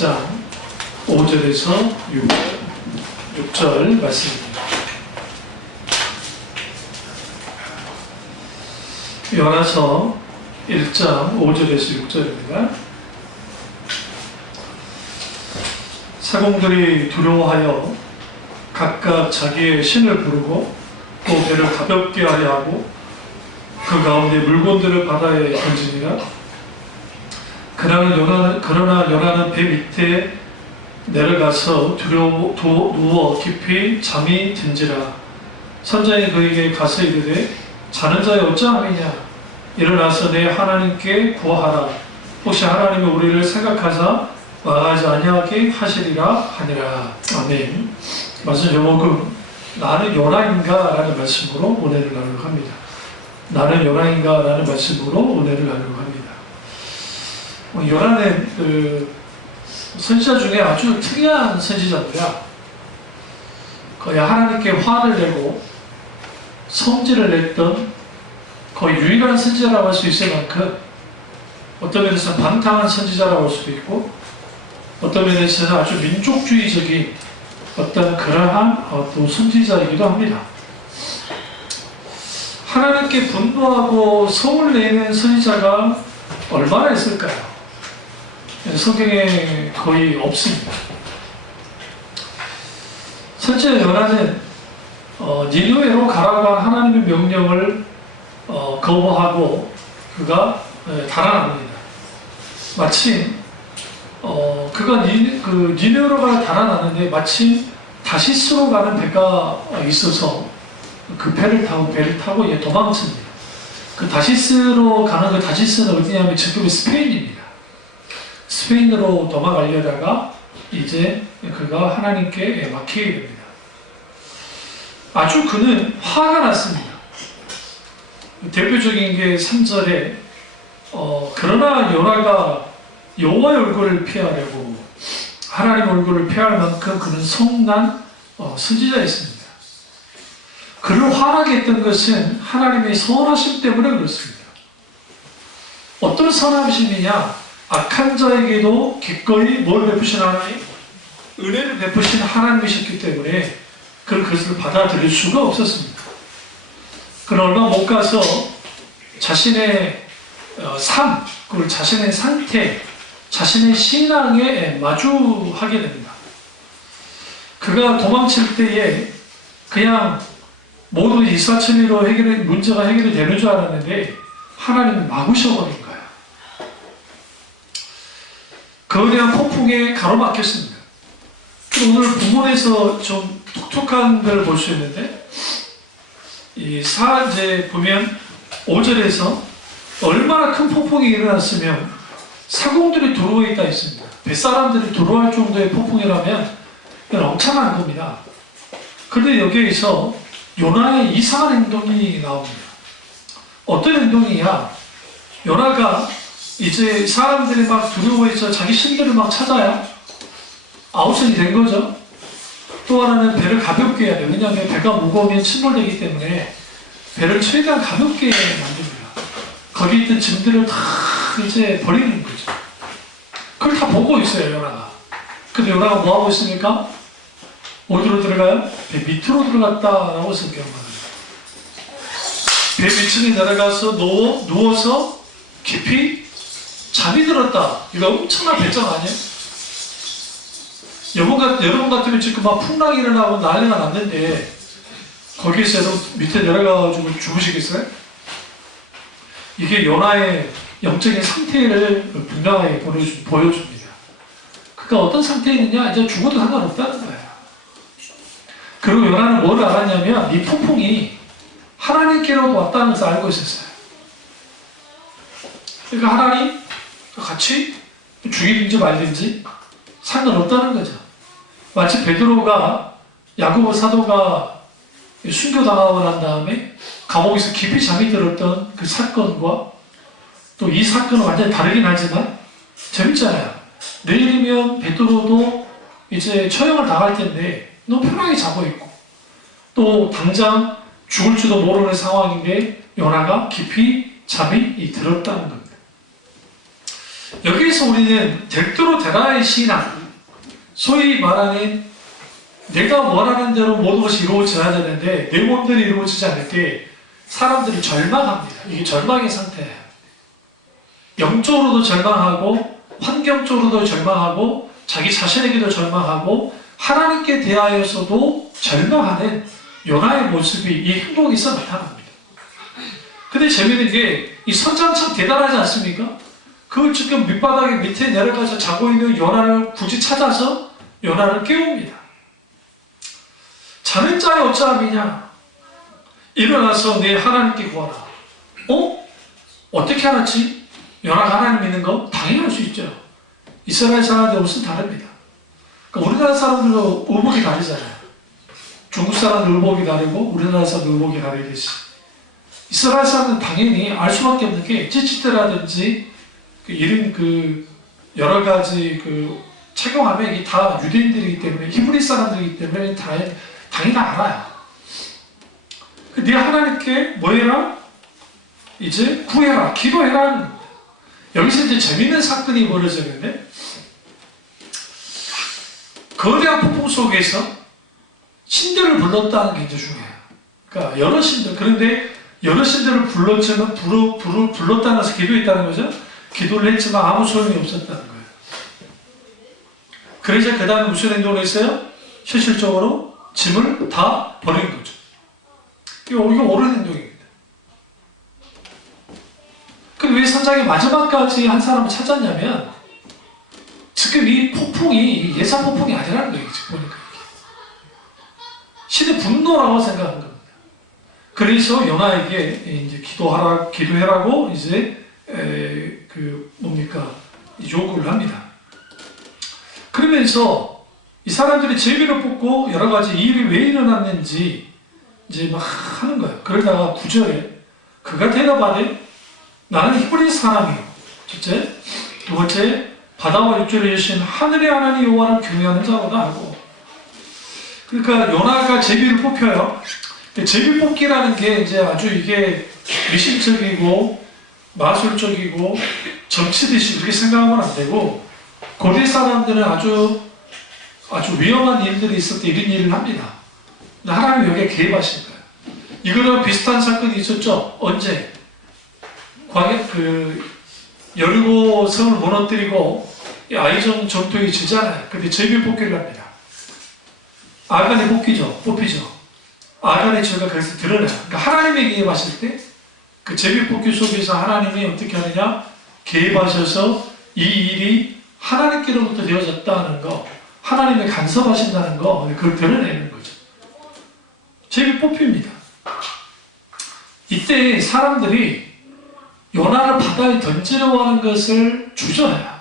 1장 5절에서 6절 말씀입니다. 요나서 1장 5절에서 6절입니다. 사공들이 두려워하여 각각 자기의 신을 부르고 또 배를 가볍게 하려 하고 그 가운데 물건들을 바다에 던지니라. 그러나 요나는 배 밑에 내려가서 누워 깊이 잠이 든지라. 선장이 그에게 가서 이르되 자는 자여 어찌함이냐. 일어나서 내 하나님께 구하라. 혹시 하나님이 우리를 생각하사 망하지 아니하게 하시리라 하니라. 아멘. 말씀 제목은 나는 요나인가? 라는 말씀으로 은혜를 나누려고 합니다. 나는 요나인가? 라는 말씀으로 은혜를 나누려고 합니다. 요나는 선지자 중에 아주 특이한 선지자입니다. 거의 하나님께 화를 내고 성질을 냈던 거의 유일한 선지자라고 할 수 있을 만큼 어떤 면에서 방탕한 선지자라고 할 수도 있고 어떤 면에서 아주 민족주의적인 어떤 그러한 또 선지자이기도 합니다. 하나님께 분노하고 성을 내는 선지자가 얼마나 있을까요? 성경에 거의 없습니다. 선지자 요나는 니느웨로 가라고 한 하나님의 명령을 거부하고 그가 달아납니다. 마침 그가 니느웨로 달아나는데 마침 다시스로 가는 배가 있어서 그 배를 타고 도망칩니다. 그 다시스로 가는 그 다시스는 어디냐면 지금 스페인입니다. 스페인으로 도망가려다가 이제 그가 하나님께 맡기게 됩니다. 아주 그는 화가 났습니다. 대표적인 게 3절에 그러나 요나가 여호와의 얼굴을 피하려고 하나님 얼굴을 피할 만큼 그는 성난 선지자였습니다. 그를 화나게 했던 것은 하나님의 선하심 때문에 그렇습니다. 어떤 선하심이냐? 악한 자에게도 기꺼이 뭘 베푸신 하나님? 은혜를 베푸신 하나님이셨기 때문에 그것을 받아들일 수가 없었습니다. 그는 얼마 못 가서 자신의 삶, 그리고 자신의 상태, 자신의 신앙에 마주하게 됩니다. 그가 도망칠 때에 그냥 모든 이사천리로 문제가 해결이 되는 줄 알았는데 하나님이 막으셔버린 거예요. 거대한 폭풍에 가로막혔습니다. 오늘 본문에서 좀 독특한 걸 볼 수 있는데 이제 보면 5절에서 얼마나 큰 폭풍이 일어났으면 사공들이 도로에 있다 있습니다. 뱃사람들이 도로할 정도의 폭풍이라면 이건 엄청난 겁니다. 그런데 여기에서 요나의 이상한 행동이 나옵니다. 어떤 행동이냐? 요나가 이제 사람들이 막 두려워해서 자기 신들을 막 찾아야 아웃선이 된 거죠. 또 하나는 배를 가볍게 해야 돼요. 왜냐하면 배가 무거우면 침몰되기 때문에 배를 최대한 가볍게 만듭니다. 거기 있던 짐들을 다 이제 버리는 거죠. 그걸 다 보고 있어요, 요나가. 근데 요나가 뭐 하고 있습니까? 어디로 들어가요? 배 밑으로 들어갔다라고 성경합니다. 배 밑층에 내려가서 누워서 깊이 잠이 들었다. 이거 엄청난 배짱 아니에요? 여러분 같으면 지금 막 풍랑이 일어나고 난리가 났는데 거기에서 여러분 밑에 내려가가지고 주무시겠어요? 이게 요나의 영적인 상태를 분명하게 보여줍니다. 그가 어떤 상태에 있느냐? 이제 죽어도 상관없다는 거예요. 그리고 요나는 뭘 알았냐면 이 폭풍이 하나님께로도 왔다는 것을 알고 있었어요. 그러니까 하나님 같이 죽이든지 말든지 상관없다는 거죠. 마치 베드로가 야고보 사도가 순교당하고 난 다음에 감옥에서 깊이 잠이 들었던 그 사건과 또 이 사건은 완전히 다르긴 하지만 재밌잖아요. 내일이면 베드로도 이제 처형을 당할 텐데 너무 편하게 자고 있고 또 당장 죽을지도 모르는 상황인데 요나가 깊이 잠이 들었다는 겁니다. 여기에서 우리는 델토로 데라의 신앙, 소위 말하는 내가 원하는 대로 모든 것이 이루어져야 되는데 내 몸대로 이루어지지 않을 때 사람들이 절망합니다. 이게 절망의 상태예요. 영적으로도 절망하고 환경적으로도 절망하고 자기 자신에게도 절망하고 하나님께 대하여서도 절망하는 요나의 모습이 이 행동에서 나타납니다. 근데 재미있는 게 이 선장 참 대단하지 않습니까? 그 지금 밑바닥에 밑에 내려가서 자고 있는 요나를 굳이 찾아서 요나를 깨웁니다. 자는 자의 어찌함이냐? 일어나서 내 하나님께 구하라. 어떻게 알았지? 요나가 하나님 믿는 거? 당연히 알 수 있죠. 이스라엘 사람들 옷은 다릅니다. 그러니까 우리나라 사람들도 의복이 다르잖아요. 중국 사람들 의복이 다르고 우리나라 사람들 의복이 다르듯이 이스라엘 사람들은 당연히 알 수밖에 없는 게 찌찌트라든지 이런 여러 가지 착용하면 이게 다 유대인들이기 때문에 히브리 사람들이기 때문에 당연히 알아요. 네 하나님께 뭐 해라? 이제 구해라, 기도해라 하는 겁니다. 여기서 이제 재밌는 사건이 벌어졌는데 거대한 폭풍 속에서 신들을 불렀다는 게 이제 중요해요. 그러니까 여러 신들, 그런데 여러 신들을 불렀지만 불렀다는 것을 기도했다는 거죠. 기도를 했지만 아무 소용이 없었다는 거예요. 그래서 그 다음에 무슨 행동을 했어요? 실질적으로 짐을 다 버린 거죠. 이거 옳은 행동입니다. 그럼 왜 선장이 마지막까지 한 사람을 찾았냐면 지금 이 폭풍이 예상 폭풍이 아니라는 거예요. 지금 보니까 신의 분노라고 생각한 겁니다. 그래서 요나에게 이제 기도해라고 이제 요구를 합니다. 그러면서 이 사람들이 제비를 뽑고 여러 가지 일이 왜 일어났는지 이제 막 하는 거예요. 그러다가 9절에 그가 대답하되 나는 히브리 사람이요. 첫째, 두 번째, 바다와 육지를 여신 하늘의 하나님 여호와를 경외하는 자로다 하고. 그러니까 요나가 제비를 뽑혀요. 제비 뽑기라는 게 이제 아주 이게 미심적이고 마술적이고 정치듯이 그렇게 생각하면 안 되고 고대 사람들은 아주 위험한 일들이 있을 때 이런 일을 합니다. 하나님이 여기에 개입하신 거예요. 이거랑 비슷한 사건이 있었죠. 언제? 여리고 성을 무너뜨리고 아이정 전투에 지잖아요. 근데 제비 뽑기를 합니다. 아간이 뽑히죠. 아간의 죄가 그래서 드러나요. 그러니까 하나님이 개입하실 때 그 제비 뽑기 속에서 하나님이 어떻게 하느냐? 개입하셔서 이 일이 하나님께로부터 되어졌다는 거, 하나님의 간섭하신다는 거, 그걸 드러내는 거죠. 제비 뽑힙니다. 이때 사람들이 요나를 바다에 던지려고 하는 것을 주저해요.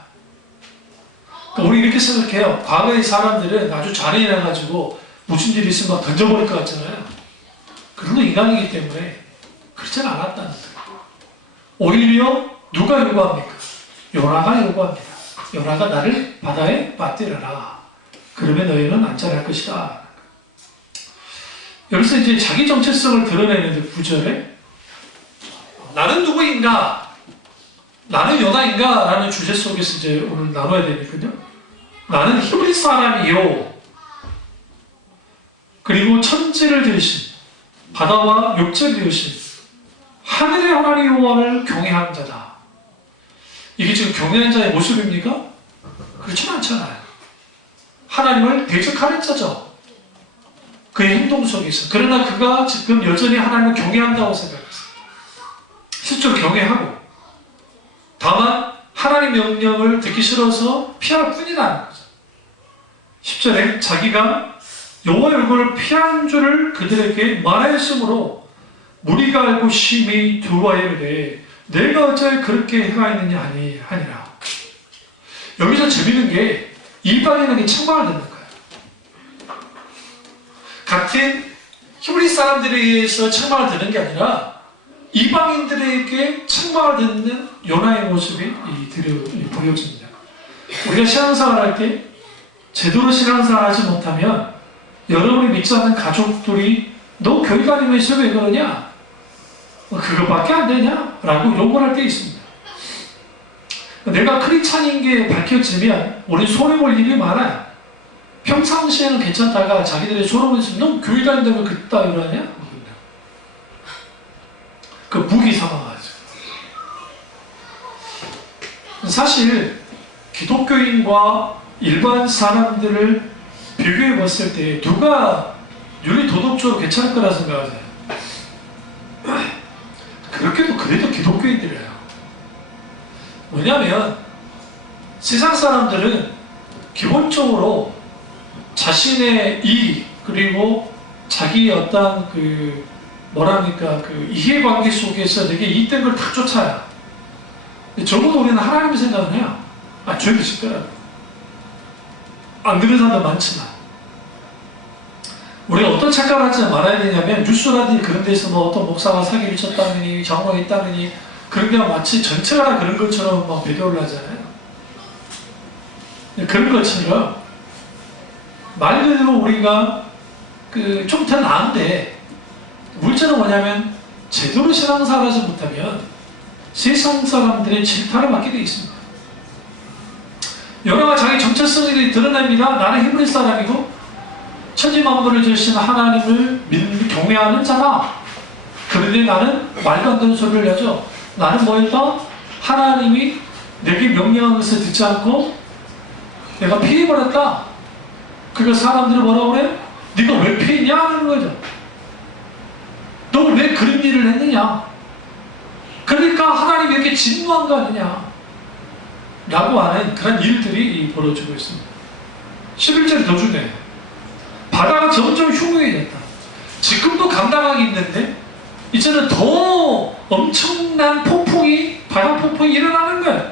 그러니까 우리 이렇게 생각해요. 과거의 사람들은 아주 잔인해가지고 무슨 일이 있으면 막 던져버릴 것 같잖아요. 그런 인간이기 때문에 그렇지는 않았다는 거예요. 오히려 누가 요구합니까? 요나가 요구합니다. 요나가 나를 바다에 빠뜨려라. 그러면 너희는 안전할 것이다. 여기서 이제 자기 정체성을 드러내는데 9절에 나는 누구인가? 나는 요나인가? 라는 주제 속에서 이제 오늘 나눠야 되니까요. 나는 히브리 사람이요. 그리고 천지를 지으신 바다와 육지를 지으신 하늘의 하나님 여호와를 경외하는 자다. 이게 지금 경외하는 자의 모습입니까? 그렇지 않잖아요. 하나님을 대적하는 자죠. 그의 행동 속에서. 그러나 그가 지금 여전히 하나님을 경외한다고 생각했어요. 실제로 경외하고 다만 하나님 명령을 듣기 싫어서 피할 뿐이라는 거죠. 10절에 자기가 여호와의 얼굴을 피한 줄을 그들에게 말하였으므로 무리가 알고 심히 두려워하되 내가 어찌 그렇게 행하였느냐 하니라. 여기서 재밌는 게 이방인에게 책망을 듣는 거예요. 같은 히브리 사람들에 의해서 책망을 듣는 게 아니라 이방인들에게 책망을 듣는 요나의 모습이 보여집니다. 우리가 신앙생활 할 때 제대로 신앙생활 하지 못하면 여러분이 믿지 않는 가족들이 너 교회 다니면서 왜 그러냐? 그거밖에 안 되냐? 라고 욕을 할 때 있습니다. 내가 크리스찬인 게 밝혀지면 우리 손해볼 일이 많아요. 평상시에는 괜찮다가 자기들이 소름을 치면 너 교회 다닌다면 그따 이러냐? 그 무기 삼아가지고. 사실 기독교인과 일반 사람들을 비교해 봤을 때 누가 윤리 도덕적으로 괜찮을 거라 생각하세요? 그래도 기독교인들이에요. 뭐냐면 세상 사람들은 기본적으로 자신의 이익 그리고 자기의 어떤 그 이해관계 속에서 되게 이익된 걸 다 쫓아요. 적어도 우리는 하나님의 생각을 해요. 죄를 짓더라도. 안 그런 사람도 많지만. 우리가 어떤 착각을 하지 말아야 되냐면, 뉴스라든지 그런 데서 뭐 어떤 목사가 사기를 쳤다느니, 장로가 있다느니, 그런 게 마치 전체가 다 그런 것처럼 막 배교를 하잖아요. 그런 것처럼, 말 그대로 우리가 좀 더 나은데, 문제는 뭐냐면, 제대로 신앙생활을 하지 못하면, 세상 사람들의 질타를 받게 되어 있습니다. 요나가 자기 정체성이 드러냅니다. 나는 히브리 사람이고 천지만물을 지으신 하나님을 경외하는 자다. 그런데 나는 말도 안 되는 소리를 하죠. 나는 뭐였다? 하나님이 내게 명령한 것을 듣지 않고 내가 피해버렸다. 그러니까 사람들이 뭐라고 그래? 네가 왜 피했냐? 하는 거죠. 너 왜 그런 일을 했느냐? 그러니까 하나님이 이렇게 진노한 거 아니냐? 라고 하는 그런 일들이 벌어지고 있습니다. 11절이 더 중요해요. 바다가 점점 흉흉해졌다. 지금도 감당하기 힘든데 이제는 더 엄청난 폭풍이, 바다 폭풍이 일어나는 거예요.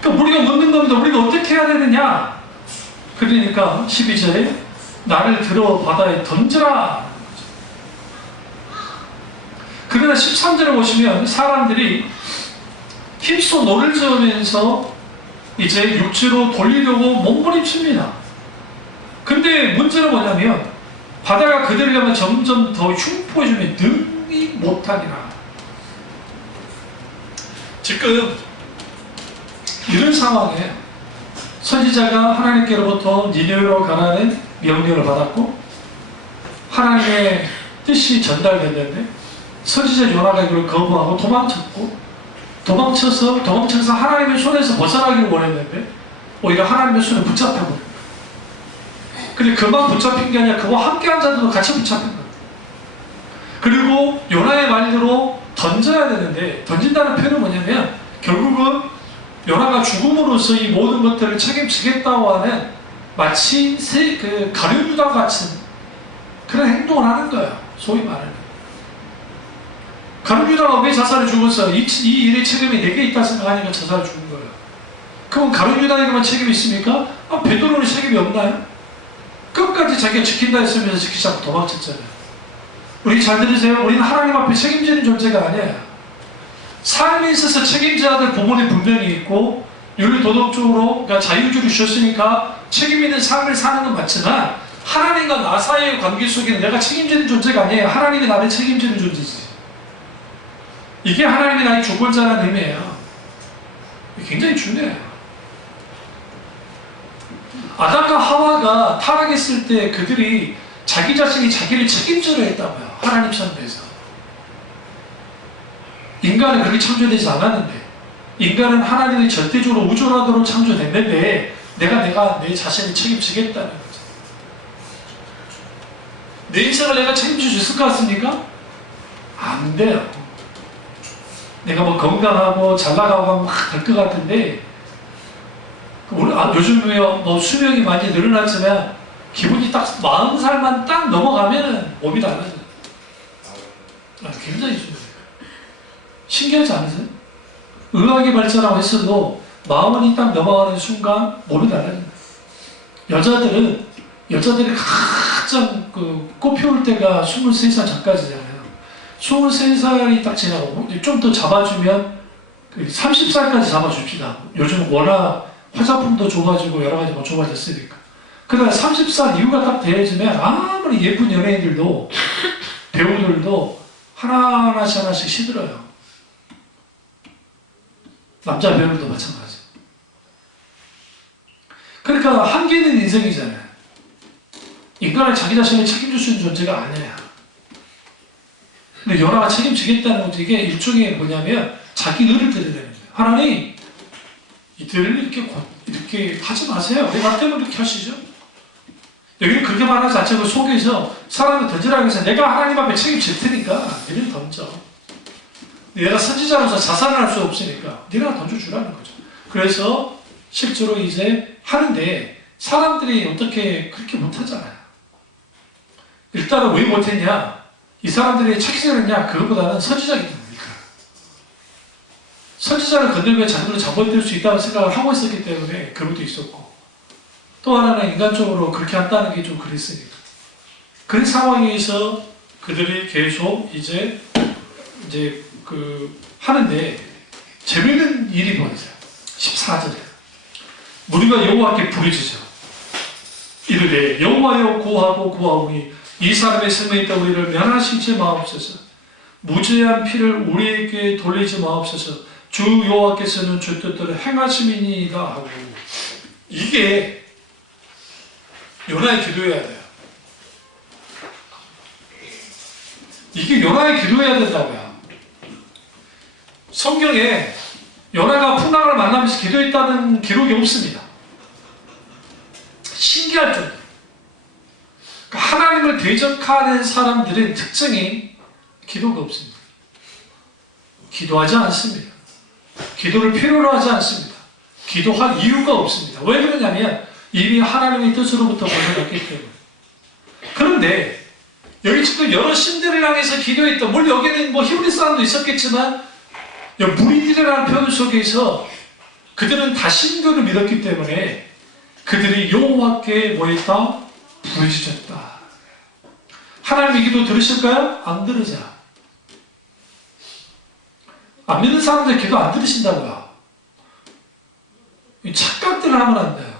그러니까 우리가 묻는 겁니다. 우리가 어떻게 해야 되느냐? 그러니까 12절에 나를 들어 바다에 던져라. 그러나 13절을 보시면 사람들이 힘써 노를 저으면서 이제 육지로 돌리려고 몸부림칩니다. 근데 문제는 뭐냐면 바다가 그들을 향해 점점 더 흉포해지면 능히 못하니라. 지금 이런 상황에 선지자가 하나님께로부터 니느웨로 가라는 명령을 받았고 하나님의 뜻이 전달됐는데 선지자 요나가 이걸 거부하고 도망쳐서 하나님의 손에서 벗어나기를 원했는데 오히려 하나님의 손에 붙잡혀버린 거예요. 근데 그만 붙잡힌 게 아니라 그와 함께한 자들도 같이 붙잡힌 거예요. 그리고 요나의 말대로 던져야 되는데 던진다는 표현은 뭐냐면 결국은 요나가 죽음으로써 이 모든 것들을 책임지겠다고 하는 마치 가룟유다 같은 그런 행동을 하는 거예요. 소위 말하는. 가룟유다가 왜 자살을 죽었어? 이 일의 책임이 내게 있다 생각하니까 자살을 죽은 거예요. 그럼 가룟유다에게만 책임이 있습니까? 베드로는 책임이 없나요? 끝까지 자기가 지킨다 했으면서 지키지 않고 도망쳤잖아요. 우리 잘 들으세요. 우리는 하나님 앞에 책임지는 존재가 아니에요. 삶에 있어서 책임져야 될 부분이 분명히 있고 윤리 도덕적으로 그러니까 자유주의를 주셨으니까 책임 있는 삶을 사는 건 맞지만 하나님과 나 사이의 관계 속에는 내가 책임지는 존재가 아니에요. 하나님이 나를 책임지는 존재지. 이게 하나님이 나의 주권자라는 의미예요. 굉장히 중요해요. 아담과 하와가 타락했을 때 그들이 자기 자신이 자기를 책임져야 했다고요. 하나님 선배에서. 인간은 그렇게 창조되지 않았는데 인간은 하나님이 절대적으로 우존하도록 창조됐는데 내가 내 자신을 책임지겠다는 거죠. 내 인생을 내가 책임질 수 있을 것 같습니까? 안 돼요. 내가 뭐 건강하고 잘 나가고 막 될 것 같은데 요즘 뭐 수명이 많이 늘어났지만 기분이 딱 40살만 딱 넘어가면은 몸이 달라져요. 굉장히 중요해요. 신기하지 않으세요? 의학이 발전하고 했어도 마흔이 딱 넘어가는 순간 몸이 달라집니다. 여자들이 가장 꽃 피울 때가 23살 전까지잖아요. 23살이 딱 지나고 좀 더 잡아주면 30살까지 잡아줍시다. 요즘 워낙 화장품도 좋아지고 여러 가지 뭐 좋아졌으니까. 그러다 30살 이후가 딱 되어지면 아무리 예쁜 연예인들도 배우들도 하나씩 시들어요. 남자 배우도 마찬가지. 그러니까 한계는 인생이잖아요. 인간은 자기 자신을 책임질 수 있는 존재가 아니야. 근데 연하가 책임지겠다는 것도 이게 일종의 뭐냐면 자기 의를 드러내는 거예요. 하나님, 이들을 이렇게 하지 마세요. 왜 나 때문에 이렇게 하시죠? 여기는 그렇게 말하지 않고 속에서 사람을 던지라고 해서 내가 하나님 앞에 책임질 테니까 너희는 던져. 내가 선지자로서 자살을 할 수 없으니까 네가 던져주라는 거죠. 그래서 실제로 이제 하는데 사람들이 어떻게 그렇게 못하잖아요. 일단은 왜 못했냐? 이 사람들이 착취자느냐? 그것보다는 선지자이기 때문이니까. 선지자를 건들면 자기들은 잡아들일 수 있다는 생각을 하고 있었기 때문에 그것도 있었고, 또 하나는 인간적으로 그렇게 한다는 게 좀 그랬으니까. 그런 상황에서 그들이 계속 이제 하는데 재밌는 일이 벌어져요. 14절에 무리가 여호와께 부르짖어 이르되 여호와여 구하고 구하오니 이 사람의 생명이 있다 우리를 면하시지 마옵소서. 무죄한 피를 우리에게 돌리지 마옵소서. 주 여호와께서는 주 뜻대로 행하심이니이다 하고. 이게 요나의 기도해야 돼요. 이게 요나의 기도해야 된다고요. 성경에 요나가 풍랑을 만나면서 기도했다는 기록이 없습니다. 신기할 정도. 하나님을 대적하는 사람들의 특징이 기도가 없습니다. 기도하지 않습니다. 기도를 필요로 하지 않습니다. 기도할 이유가 없습니다. 왜 그러냐면 이미 하나님의 뜻으로부터 벗어났기 때문에. 그런데 여기 지금 여러 신들을 향해서 기도했던, 물론 여기는 뭐 히브리 사람도 있었겠지만 무리들이라는 표현 속에서 그들은 다 신들을 믿었기 때문에 그들이 여호와께 뭐했다? 부르짖었다. 하나님의 기도 들으실까요? 안 들으자. 안 믿는 사람들 기도 안 들으신다고요. 착각들을 하면 안 돼요.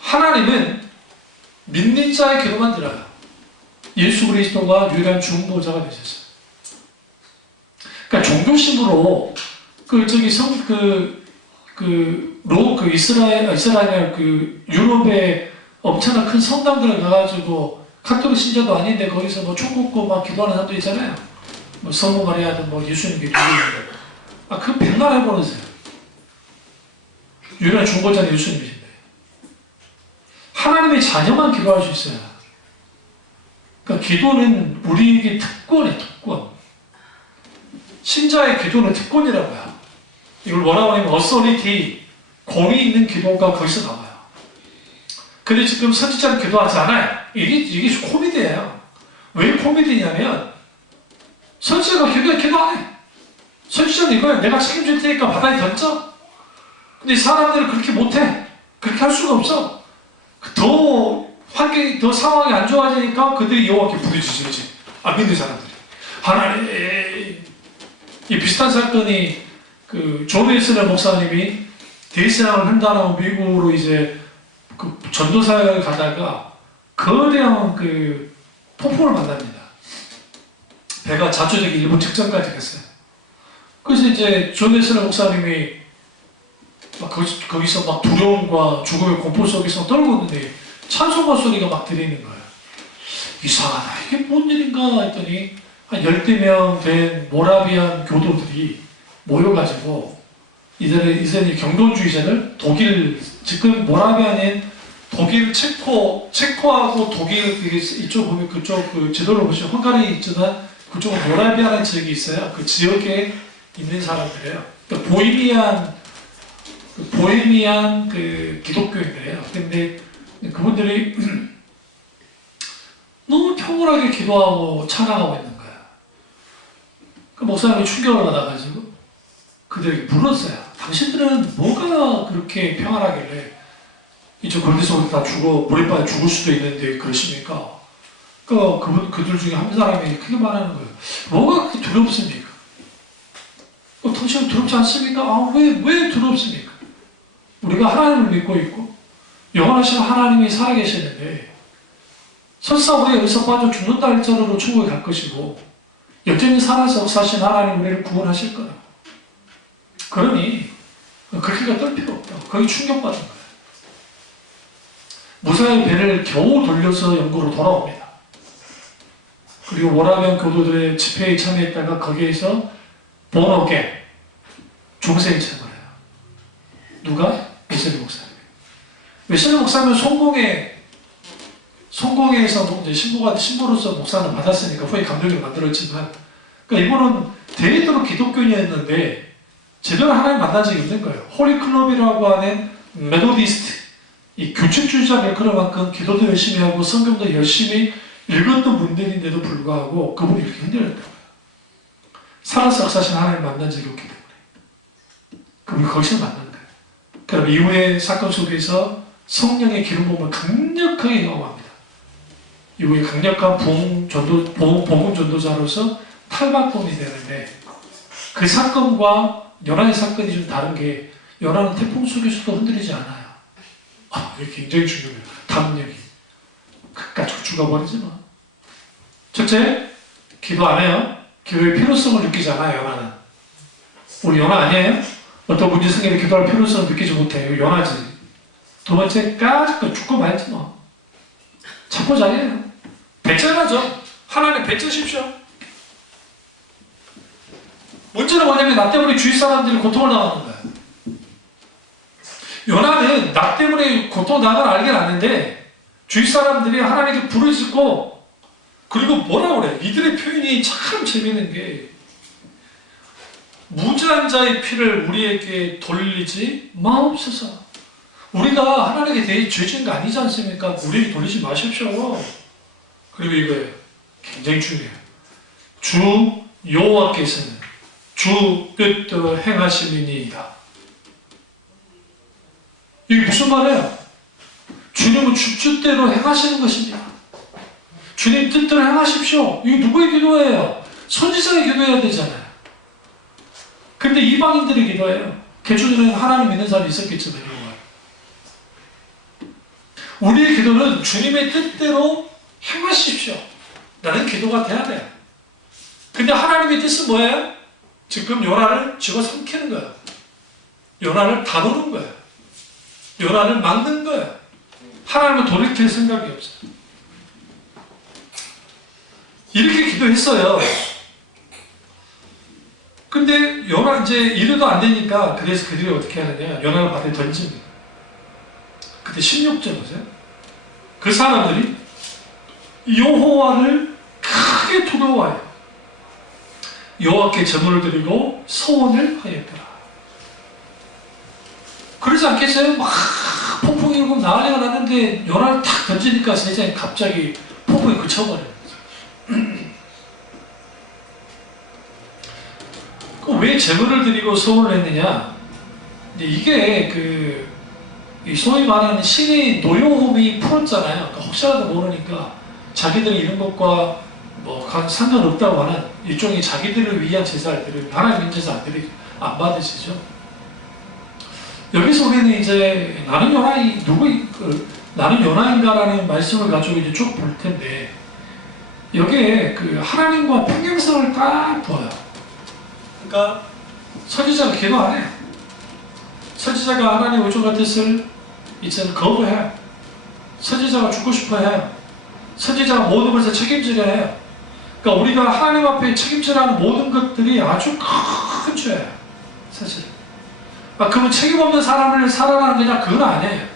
하나님은 믿는 자의 기도만 들어요. 예수 그리스도가 유일한 중보자가 되셨어요. 그러니까 종교심으로 이스라엘 유럽에 엄청난 큰 성당들을 가가지고 카톨릭 신자도 아닌데 거기서 뭐 총 긋고 막 기도하는 사람도 있잖아요. 뭐 성모 마리아든 뭐 예수님 기도하는데 그 백날 해보세요. 유일한 중보자는 예수님이신데 하나님의 자녀만 기도할 수 있어요. 그러니까 기도는 우리에게 특권이에요. 특권. 신자의 기도는 특권이라고요. 이걸 뭐라고 하냐면 어서리티, 권위 있는 기도가 거기서 나와요. 근데 지금 선지자는 기도하지 않아요. 이게 코미디예요. 왜 코미디냐면 선지자가 기도 안 해. 선지자는 이거예요. 내가 책임질 테니까 바다에 던져. 근데 사람들은 그렇게 못해. 그렇게 할 수가 없어. 환경이 더 상황이 안 좋아지니까 그들이 여호와께 부르짖지. 안 믿는 사람들이. 하나님. 이 비슷한 사건이 존 웨슬리 목사님이 대서양을 횡단하고 미국으로 이제 전도사역을 가다가 거대한 폭풍을 만납니다. 배가 자초적인 일본 직전까지 갔어요. 그래서 이제 존 웨슬리 목사님이 거기서 막 두려움과 죽음의 공포 속에서 떨고 있는데 찬송가 소리가 막 들리는 거예요. 이상하다. 이게 뭔 일인가 했더니 한 10명 된 모라비안 교도들이 모여가지고 이제는 경동주의자를 지금 모라비안인 독일 체코하고 독일 이쪽 보면 그쪽 지도를 보시면 헝가리 있지만 그쪽은 모라비안의 지역이 있어요. 그 지역에 있는 사람들이에요. 그러니까 보헤미안 기독교인들이에요. 근데 그분들이 너무 평온하게 기도하고 찬양하고 있는 거예요. 그 목사님이 충격을 받아가지고 그들에게 물었어요. 당신들은 뭐가 그렇게 평안하길래 이제 거기서 다 물에 빠져 죽을 수도 있는데 그러십니까? 그들 중에 한 사람이 크게 말하는 거예요. 뭐가 그렇게 두렵습니까? 당신은 두렵지 않습니까? 왜 두렵습니까? 우리가 하나님을 믿고 있고 영원하신 하나님이 살아계시는데 설사 우리가 여기서 빠져 죽는다 할지라도 천국에 갈 것이고 여전히 살아서 사신 하나님 우리를 구원하실 거다. 그러니 그렇게가 떨 필요 없다. 거기 충격받은 거예요. 무사히 배를 겨우 돌려서 영구로 돌아옵니다. 그리고 워라밸 교도들의 집회에 참여했다가 거기에서 번호게 중생이 체험을 해요. 누가? 웨슬리 목사님. 웨슬리 목사는 성공회에서 이제 신부로서 목사를 받았으니까 후에 감독을 만들었지만, 그러니까 이분은 대대로 기독교인이었는데 제대로 하나님 만난 적이 없는 거예요. 홀리클럽이라고 하는 메소디스트, 이 규칙주의자 그런만큼 기도도 열심히 하고 성경도 열심히 읽었던 분들인데도 불구하고 그분이 이렇게 힘들었던 거예요. 살아서 역사신 하나님 만난 적이 없기 때문에. 그분이 거기서 만난 거예요. 그럼 이후의 사건 속에서 성령의 기름 부음을 강력하게 경험합니다. 이후에 강력한 복음 전도자로서 탈바꿈이 되는데, 그 사건과 연하의 사건이 좀 다른 게, 연하는 태풍 속에서도 흔들리지 않아요. 이게 굉장히 중요해요. 담력이. 끝까지 죽어버리지 마. 첫째, 기도 안 해요. 기도의 필요성을 느끼지 않아요, 연하는. 우리 연하 아니에요? 어떤 문제 생기는 기도할 필요성을 느끼지 못해요. 연하지. 두 번째, 죽고 말지 뭐. 자포자기해요. 배째라죠. 하나님 배째십시오. 문제는 뭐냐면 나 때문에 주위 사람들이 고통을 당하는 거예요. 요나는 나 때문에 고통당하는 걸 알긴 아는데 주위 사람들이 하나님께 부르짖고, 그리고 뭐라 그래? 이들의 표현이 참 재미있는 게, 무죄한 자의 피를 우리에게 돌리지 마옵소서. 우리가 하나님께 대해 죄진 거 아니지 않습니까? 우리에게 돌리지 마십시오. 그리고 이거예요. 굉장히 중요해요. 주 여호와께서는 주 뜻대로 행하시느니이다. 이게 무슨 말이에요? 주님은 주 뜻대로 행하시는 것입니다. 주님 뜻대로 행하십시오. 이게 누구의 기도예요? 선지자의 기도해야 되잖아요. 근데 이방인들의 기도예요. 개초전에는 하나님 믿는 사람이 있었겠지만, 우리의 기도는 주님의 뜻대로 행하십시오. 라는 기도가 돼야 돼요. 근데 하나님의 뜻은 뭐예요? 지금 요나를 집어삼키는 거예요. 요나를 다루는 거예요. 요나를 막는 거예요. 하나님은 돌이킬 생각이 없어요. 이렇게 기도했어요. 근데 요나 이제 이래도 안 되니까, 그래서 그들이 어떻게 하느냐, 요나를 바다에 던집니다. 그때 16절 보세요. 그 사람들이 여호와를 크게 두려워하여 여호와께 제물을 드리고 서원을 하였더라. 그러지 않겠어요? 막 폭풍이 일고 난리가 났는데 요나를 탁 던지니까 세상에 갑자기 폭풍이 그쳐버려요. 왜 제물을 드리고 서원을 했느냐? 이게 소위 말하는 신의 노여움이 풀었잖아요. 그러니까 혹시라도 모르니까 자기들이 이런 것과 뭐 상관없다고 하는 일종의 자기들을 위한 제사를 드리고, 하나님 믿는 제사 안 받으시죠. 여기서 우리는 이제 나는 요나인가라는 말씀을 가지고 이제 쭉 볼 텐데, 여기에 하나님과 평행성을 딱 보여요. 그러니까 선지자가 기도 안 해요. 선지자가 하나님의 의존과 뜻을 이제는 거부해요. 선지자가 죽고 싶어 해요. 선지자가 모든 것을 책임지려 해요. 그러니까 우리가 하나님 앞에 책임지라는 모든 것들이 아주 큰 죄예요. 사실. 그러면 책임 없는 사람을 살아가는 거냐? 그건 아니에요.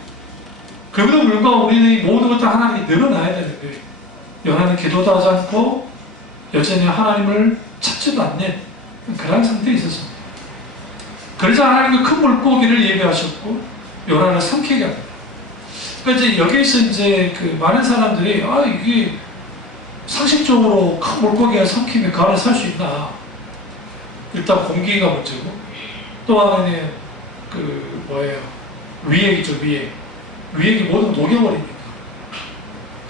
그럼에도 불구하고 우리는 모든 것들 하나님이 늘어나야 되는 거예요. 요나는 기도도 하지 않고 여전히 하나님을 찾지도 않는 그런 상태에 있었습니다. 그래서 하나님은 큰 물고기를 예배하셨고 요나를 삼키게 합니다. 그러니까 이제 여기서 이제 많은 사람들이 이게 상식적으로 큰 물고기가 삼키면 그 안에 살 수 있나? 일단 공기가 문제고, 또 하나는 위액이죠, 위액. 위액이 모든 걸 녹여버리니까.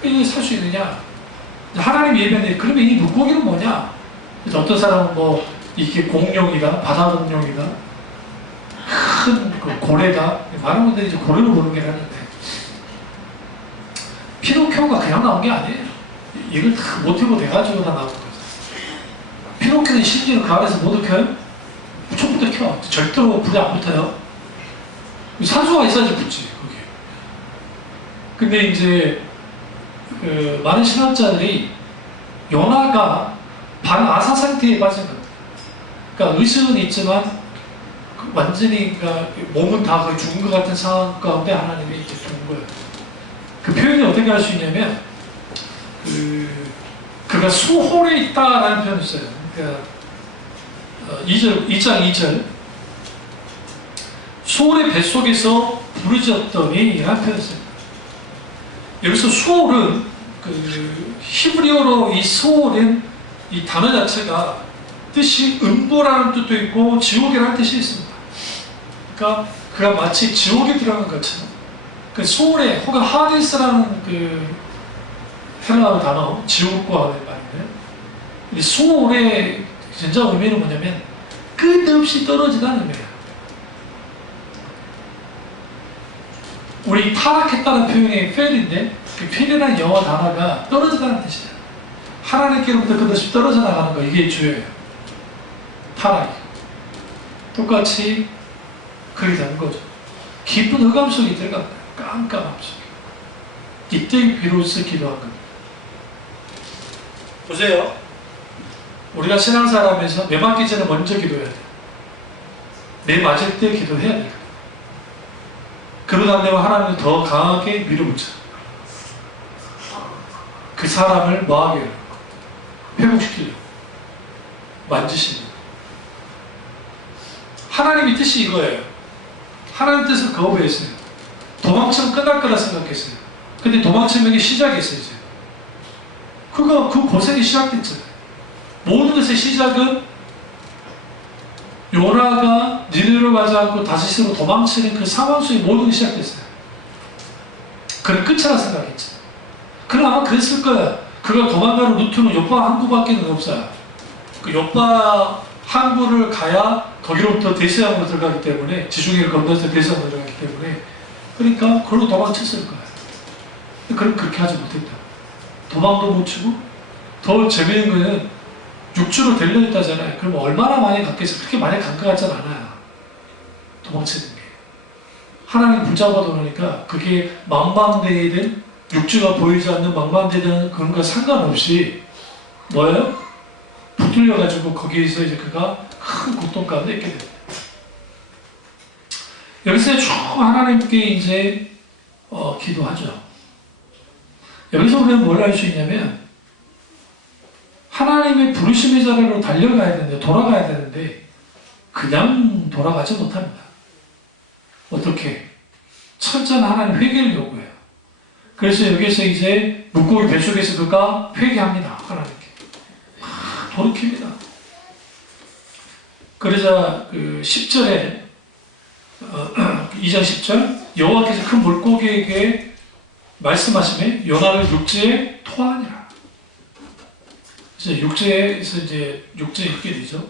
이게 살 수 있느냐? 하나님 예배인데, 그러면 이 물고기는 뭐냐? 그래서 어떤 사람은 이게 공룡이다, 바다 공룡이다, 큰 고래다. 많은 분들이 이제 고래로 보는 게 하는데, 피노키오가 그냥 나온 게 아니에요. 이걸 다 모티브 돼가지고 다 나온 거죠. 피노키오는 심지어 그 안에서 못 익혀요? 처음부터 켜. 절대로 불이 안 붙어요. 산소가 있어야지 붙지, 거기. 근데 이제, 많은 신학자들이 요나가 반아사 상태에 빠진 겁니다. 그러니까 의식은 있지만, 완전히, 그러니까 몸은 다 거의 죽은 것 같은 상황 가운데 하나님이 이제 둔 거예요. 그 표현이 어떻게 할 수 있냐면, 그가 수홀에 있다라는 표현을 써요. 그러니까, 2장 2절. 수홀의 뱃속에서 부르짖었더니 라는 표현을 써요. 여기서 수홀은, 히브리어로 이 수홀은 이 단어 자체가 뜻이 음부라는 뜻도 있고 지옥이라는 뜻이 있습니다. 그러니까 그가 마치 지옥에 들어간 것처럼 그 수홀에 혹은 하데스라는 그 헬라어 단어 지옥과 말인데 이 수홀의 진짜 의미는 뭐냐면 끝없이 떨어지다는 의미예요. 우리 타락했다는 표현이 fail인데 그 fail이라는 영어 단어가 떨어지다는 뜻이에요. 하나님께로부터 끝없이 떨어져 나가는 거 이게 주예요. 타락이. 똑같이 그렇게 된 거죠. 깊은 흑암 속에 들어갑니다. 깜깜함 속에. 이때 비로소 기도한 겁니다. 보세요. 우리가 신앙생활하면서 매 맞기 전에 먼저 기도해야 돼요. 매 맞을 때 기도해야 돼요. 그러다 보면 하나님을 더 강하게 밀어붙여. 그 사람을 뭐하게 회복시키려고 만지십니다. 하나님의 뜻이 이거예요. 하나님 뜻을 거부했어요. 도망치면 끝날 거라 생각했어요. 근데 도망치면 이게 시작했어요. 이제. 그 고생이 시작됐잖아요. 모든 것의 시작은 요나가 니느웨로 가지 않고 다시스로 도망치는 그 상황 속에 모든 게 시작됐어요. 그런 끝이라 생각했죠. 그럼 아마 그랬을 거예요. 그가 도망가는 루트는 요파 항구밖에 없어요. 그 요파 항구를 가야 거기로부터 대서양으로 들어가기 때문에 지중해를 건너서 대서양으로 들어가기 때문에 그러니까 그걸로 도망쳤을 거예요. 그럼 그렇게 하지 못했다. 도망도 못 치고 더 재미있는 거는 육주로 들려있다잖아요. 그럼 얼마나 많이 갔겠어요? 그렇게 많이 간 것 같진 않아요. 도망치는 게. 하나님 붙잡아 놓으니까 그게 망망대해든 육주가 보이지 않는 망망대해든 그런 거 상관없이 뭐예요? 붙들려가지고 거기에서 이제 그가 큰 고통 가운데 있게 됩니다. 여기서 쭉 하나님께 이제 기도하죠. 여기서 우리는 뭘 알 수 있냐면 하나님의 부르심의 자리로 달려가야 되는데 돌아가야 되는데 그냥 돌아가지 못합니다. 어떻게? 철저한 하나님 회개를 요구해요. 그래서 여기서 이제 물고기 뱃속에서 그가 회개합니다. 하나님께. 돌이킵니다. 그러자 그 10절에 2장 10절 여호와께서 큰 물고기에게 말씀하시매 요나를 육지에 토하니라. 이제 육지에서 이제 육지에 있게 되죠.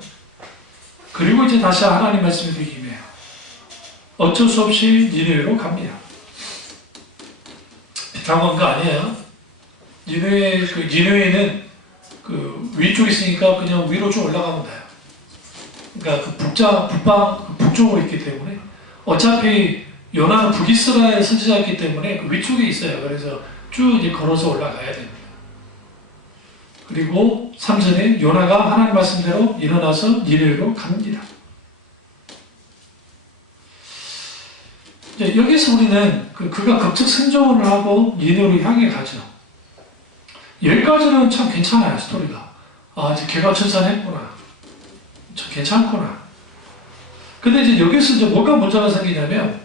그리고 이제 다시 하나님 말씀이 되게 임해요. 어쩔 수 없이 니느웨로 갑니다. 당한 거 아니에요. 니느웨는 그 위쪽에 있으니까 그냥 위로 쭉 올라가면 돼요. 그러니까 그 북쪽으로 있기 때문에 어차피 요나는 북이스라엘 선지자였기 때문에 그 위쪽에 있어요. 그래서 쭉 이제 걸어서 올라가야 됩니다. 그리고 3절에 요나가 하나님 말씀대로 일어나서 니느웨로 갑니다. 여기서 우리는 그가 극적 생존을 하고 니느웨로 향해 가죠. 여기까지는 참 괜찮아요, 스토리가. 아, 이제 걔가 천산했구나. 참 괜찮구나. 근데 이제 여기서 이제 뭐가 문제가 생기냐면,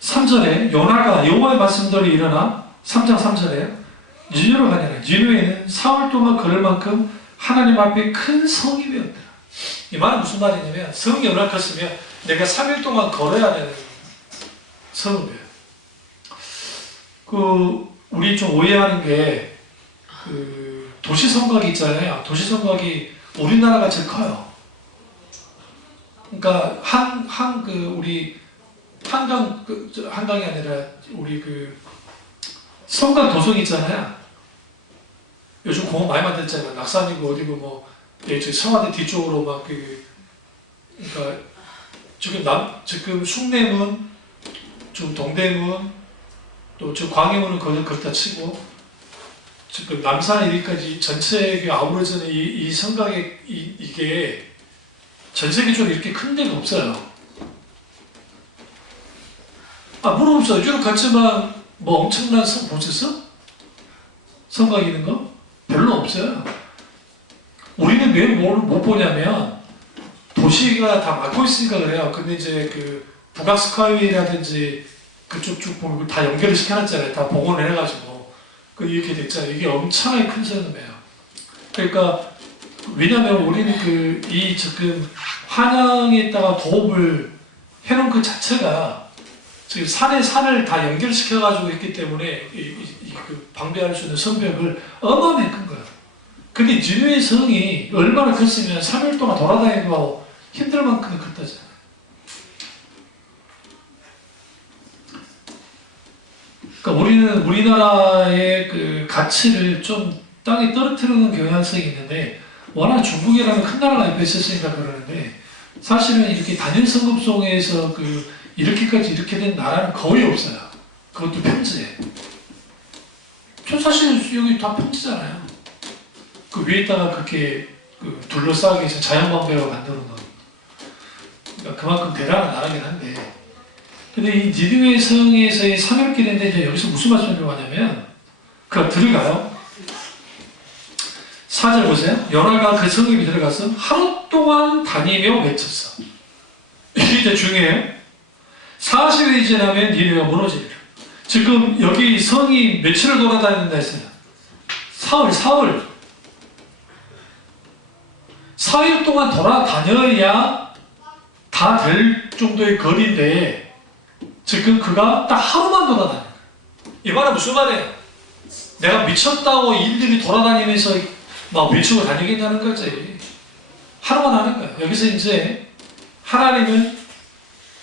3절에 요나가 여호와의 말씀대로 일어나 3장 3절에 니느웨로 가니라. 니느웨는 사흘 동안 걸을 만큼 하나님 앞에 큰 성이 되었더라. 이 말은 무슨 말이냐면 성이 얼마나 컸으면 내가 3일 동안 걸어야 되는 성이에요. 우리 좀 오해하는 게 도시성곽이 있잖아요. 도시성곽이 우리나라가 제일 커요. 그러니까 우리 한강이 아니라 우리 성곽 도성이 있잖아요. 요즘 공원 많이 만들었잖아요. 낙산이고 어디고 뭐 예, 저 청와대 뒤쪽으로 막 그러니까 지금 숭례문, 지금 동대문, 또 저 광해문은 거기다 치고 지금 남산 이리까지 전체 아우러지는 이 성곽의 이게 전 세계적으로 이렇게 큰 데가 없어요. 물어봅시다. 유럽 갔지만 뭐 엄청난 성 보셨어? 성곽 있는 거? 별로 없어요. 우리는 왜 못 보냐면 도시가 다 막고 있으니까 그래요. 근데 이제 그 북악 스카이웨이라든지 그쪽 쭉 보면 다 연결을 시켜놨잖아요. 다 복원을 해가지고 이렇게 됐잖아요. 이게 엄청나게 큰 성이에요. 그러니까 왜냐면 우리는 지금 한양에다가 도읍을 해놓은 그 자체가 지금 산을 다 연결시켜가지고 있기 때문에 그 방배할 수 있는 성벽을 어마어마하게 큰 거예요. 근데 니느웨 성이 얼마나 컸으면 3일 동안 돌아다니고 힘들 만큼 컸다잖아요. 그러니까 우리는 우리나라의 그 가치를 좀 땅에 떨어뜨리는 경향성이 있는데 워낙 중국이라는 큰 나라가 옆에 있었으니까 그러는데 사실은 이렇게 단일 성급송에서 이렇게까지 이렇게 된 나라는 거의 없어요. 그것도 평지에. 저 사실 여기 다 평지잖아요. 그 위에다가 그렇게 둘러싸기 위해서 자연방배로 만들어 놓은. 그러니까 그만큼 대단한 나라긴 한데. 근데 이 니느웨 성에서의 사멸길인데 이제 여기서 무슨 말씀을 하냐면, 들어가요. 4절 보세요. 연하가 그 성읍에 들어가서 하루 동안 다니며 외쳤어. 이게 이제 중요해요. 40일이 지나면 니느웨가 무너지리라. 지금 여기 성이 며칠을 돌아다닌다 했어요. 사흘. 4일 동안 돌아다녀야 다 될 정도의 거리인데 지금 그가 딱 하루만 돌아다녀요. 이 말은 무슨 말이에요? 내가 미쳤다고 일일이 돌아다니면서 막 외치고 다니겠냐는 거지. 하루만 하는 거예요. 여기서 이제 하나님은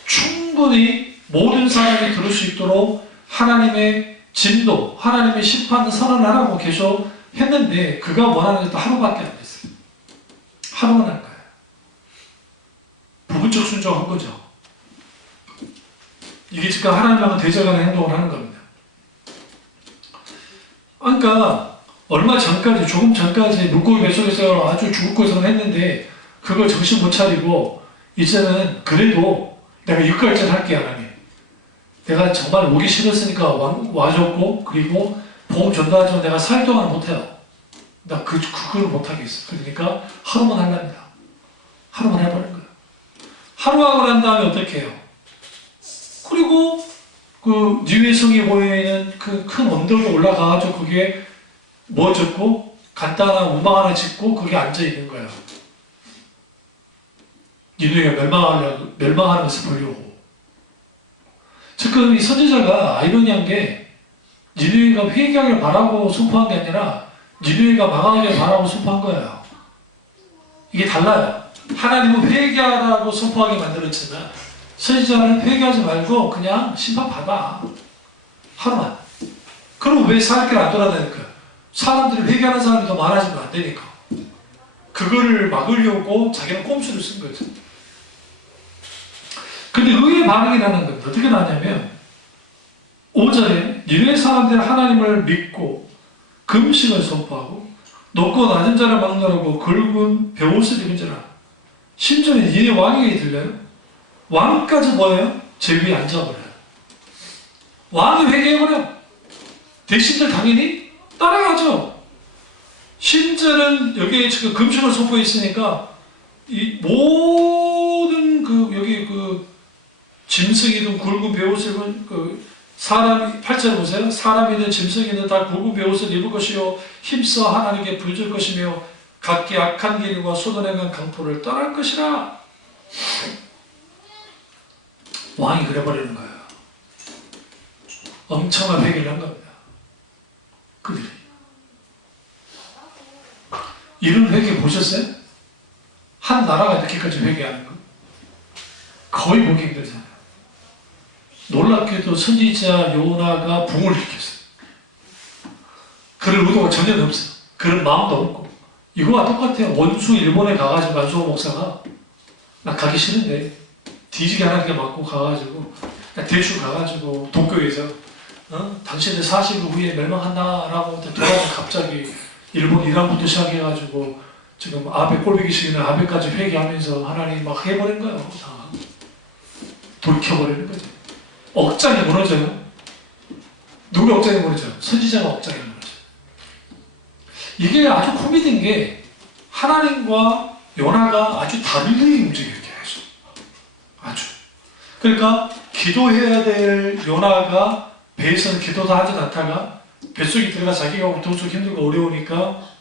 충분히 모든 사람이 들을 수 있도록 하나님의 진노, 하나님의 심판 선언하라고 계속 했는데 그가 원하는 것도 하루밖에 안 됐어요. 하루만 한 거예요. 부분적 순종한 거죠. 이게 지금 하나님하고 대적하는 행동을 하는 겁니다. 그러니까 얼마 전까지, 조금 전까지 물고기 뱃속에서 아주 죽을 것을 했는데 그걸 정신 못 차리고 이제는 그래도 내가 이것까지 할게 하나님. 내가 정말 오기 싫었으니까 와줬고 그리고 보험 전도하지만 내가 4일 동안 못해요. 나 그걸 못하겠어. 그러니까 하루만 하랍니다. 하루만 해버린 거예요. 하루 하고 난 다음에 어떻게 해요? 그리고 니느웨 성이 보이는 그 큰 언덕에 올라가가지고 그게 뭐 짓고 간단한 우방 하나 짓고 그게 앉아 있는 거예요. 니느웨가 멸망하는 것을 보려고. 지금 이 선지자가 아이러니한 게 니느웨가 회개하길 바라고 선포한 게 아니라 니느웨가 망하길 바라고 선포한 거예요. 이게 달라요. 하나님은 회개하라고 선포하게 만들었지만 선지자는 회개하지 말고 그냥 심판받아. 하루만. 그럼 왜 사람끼리 안 돌아다니까? 사람들이 회개하는 사람이 더 많아지면 안 되니까. 그거를 막으려고 자기는 꼼수를 쓴 거죠. 근데 의의 반응이 나는 겁니다. 어떻게 나냐면 5절에 니느웨 사람들이 하나님을 믿고 금식을 선포하고 높고 낮은 자를 막론하고 굵은 베옷을 입은 자라. 심지어 니느웨 왕에게 들려요. 왕까지 뭐예요? 제 위에 앉아버려요. 왕이 회개해버려. 대신들 당연히 따라가죠. 심지어는 여기에 지금 금식을 선포했으니까 이 모든 여기 짐승이든 굵은 베옷을 입은 사람이 8절 보세요. 사람이든 짐승이든 다 굵은 베옷을 입을 것이요 힘써 하나님께 부르짖을 것이며 각기 악한 길과 소돔행한 강포를 떠날 것이라. 왕이 그래버리는 거예요. 엄청난 회개를 한 겁니다. 그들이. 이런 회개 보셨어요? 한 나라가 이렇게까지 회개하는 거? 거의 보기 힘들잖아요. 놀랍게도 선지자 요나가 붕을 일으켰어요. 그럴 의도가 전혀 없어요. 그런 마음도 없고 이거와 똑같아요. 원수 일본에 가가지고 안수호 목사가 나 가기 싫은데 뒤지게 하나님께 맞고 가가지고 대충 가가지고 도쿄에서 당신들 40일 후에 멸망한다라고 돌아가면 갑자기 일본 이란부터 시작해가지고 지금 아베 꼴보기 싫은 아베까지 회개하면서 하나님 막 해버린 거예요. 다 돌켜버리는 거죠. 억장이 무너져요. 누가 억장이 무너져요? 선지자가 억장이 무너져요. 이게 아주 코미디인 게 하나님과 요나가 아주 달리 움직여요. 계속. 아주. 그러니까 기도해야 될 요나가 배에서는 기도도 하지 않다가 뱃속에 들어가 자기가 도저히 힘들고 어려우니까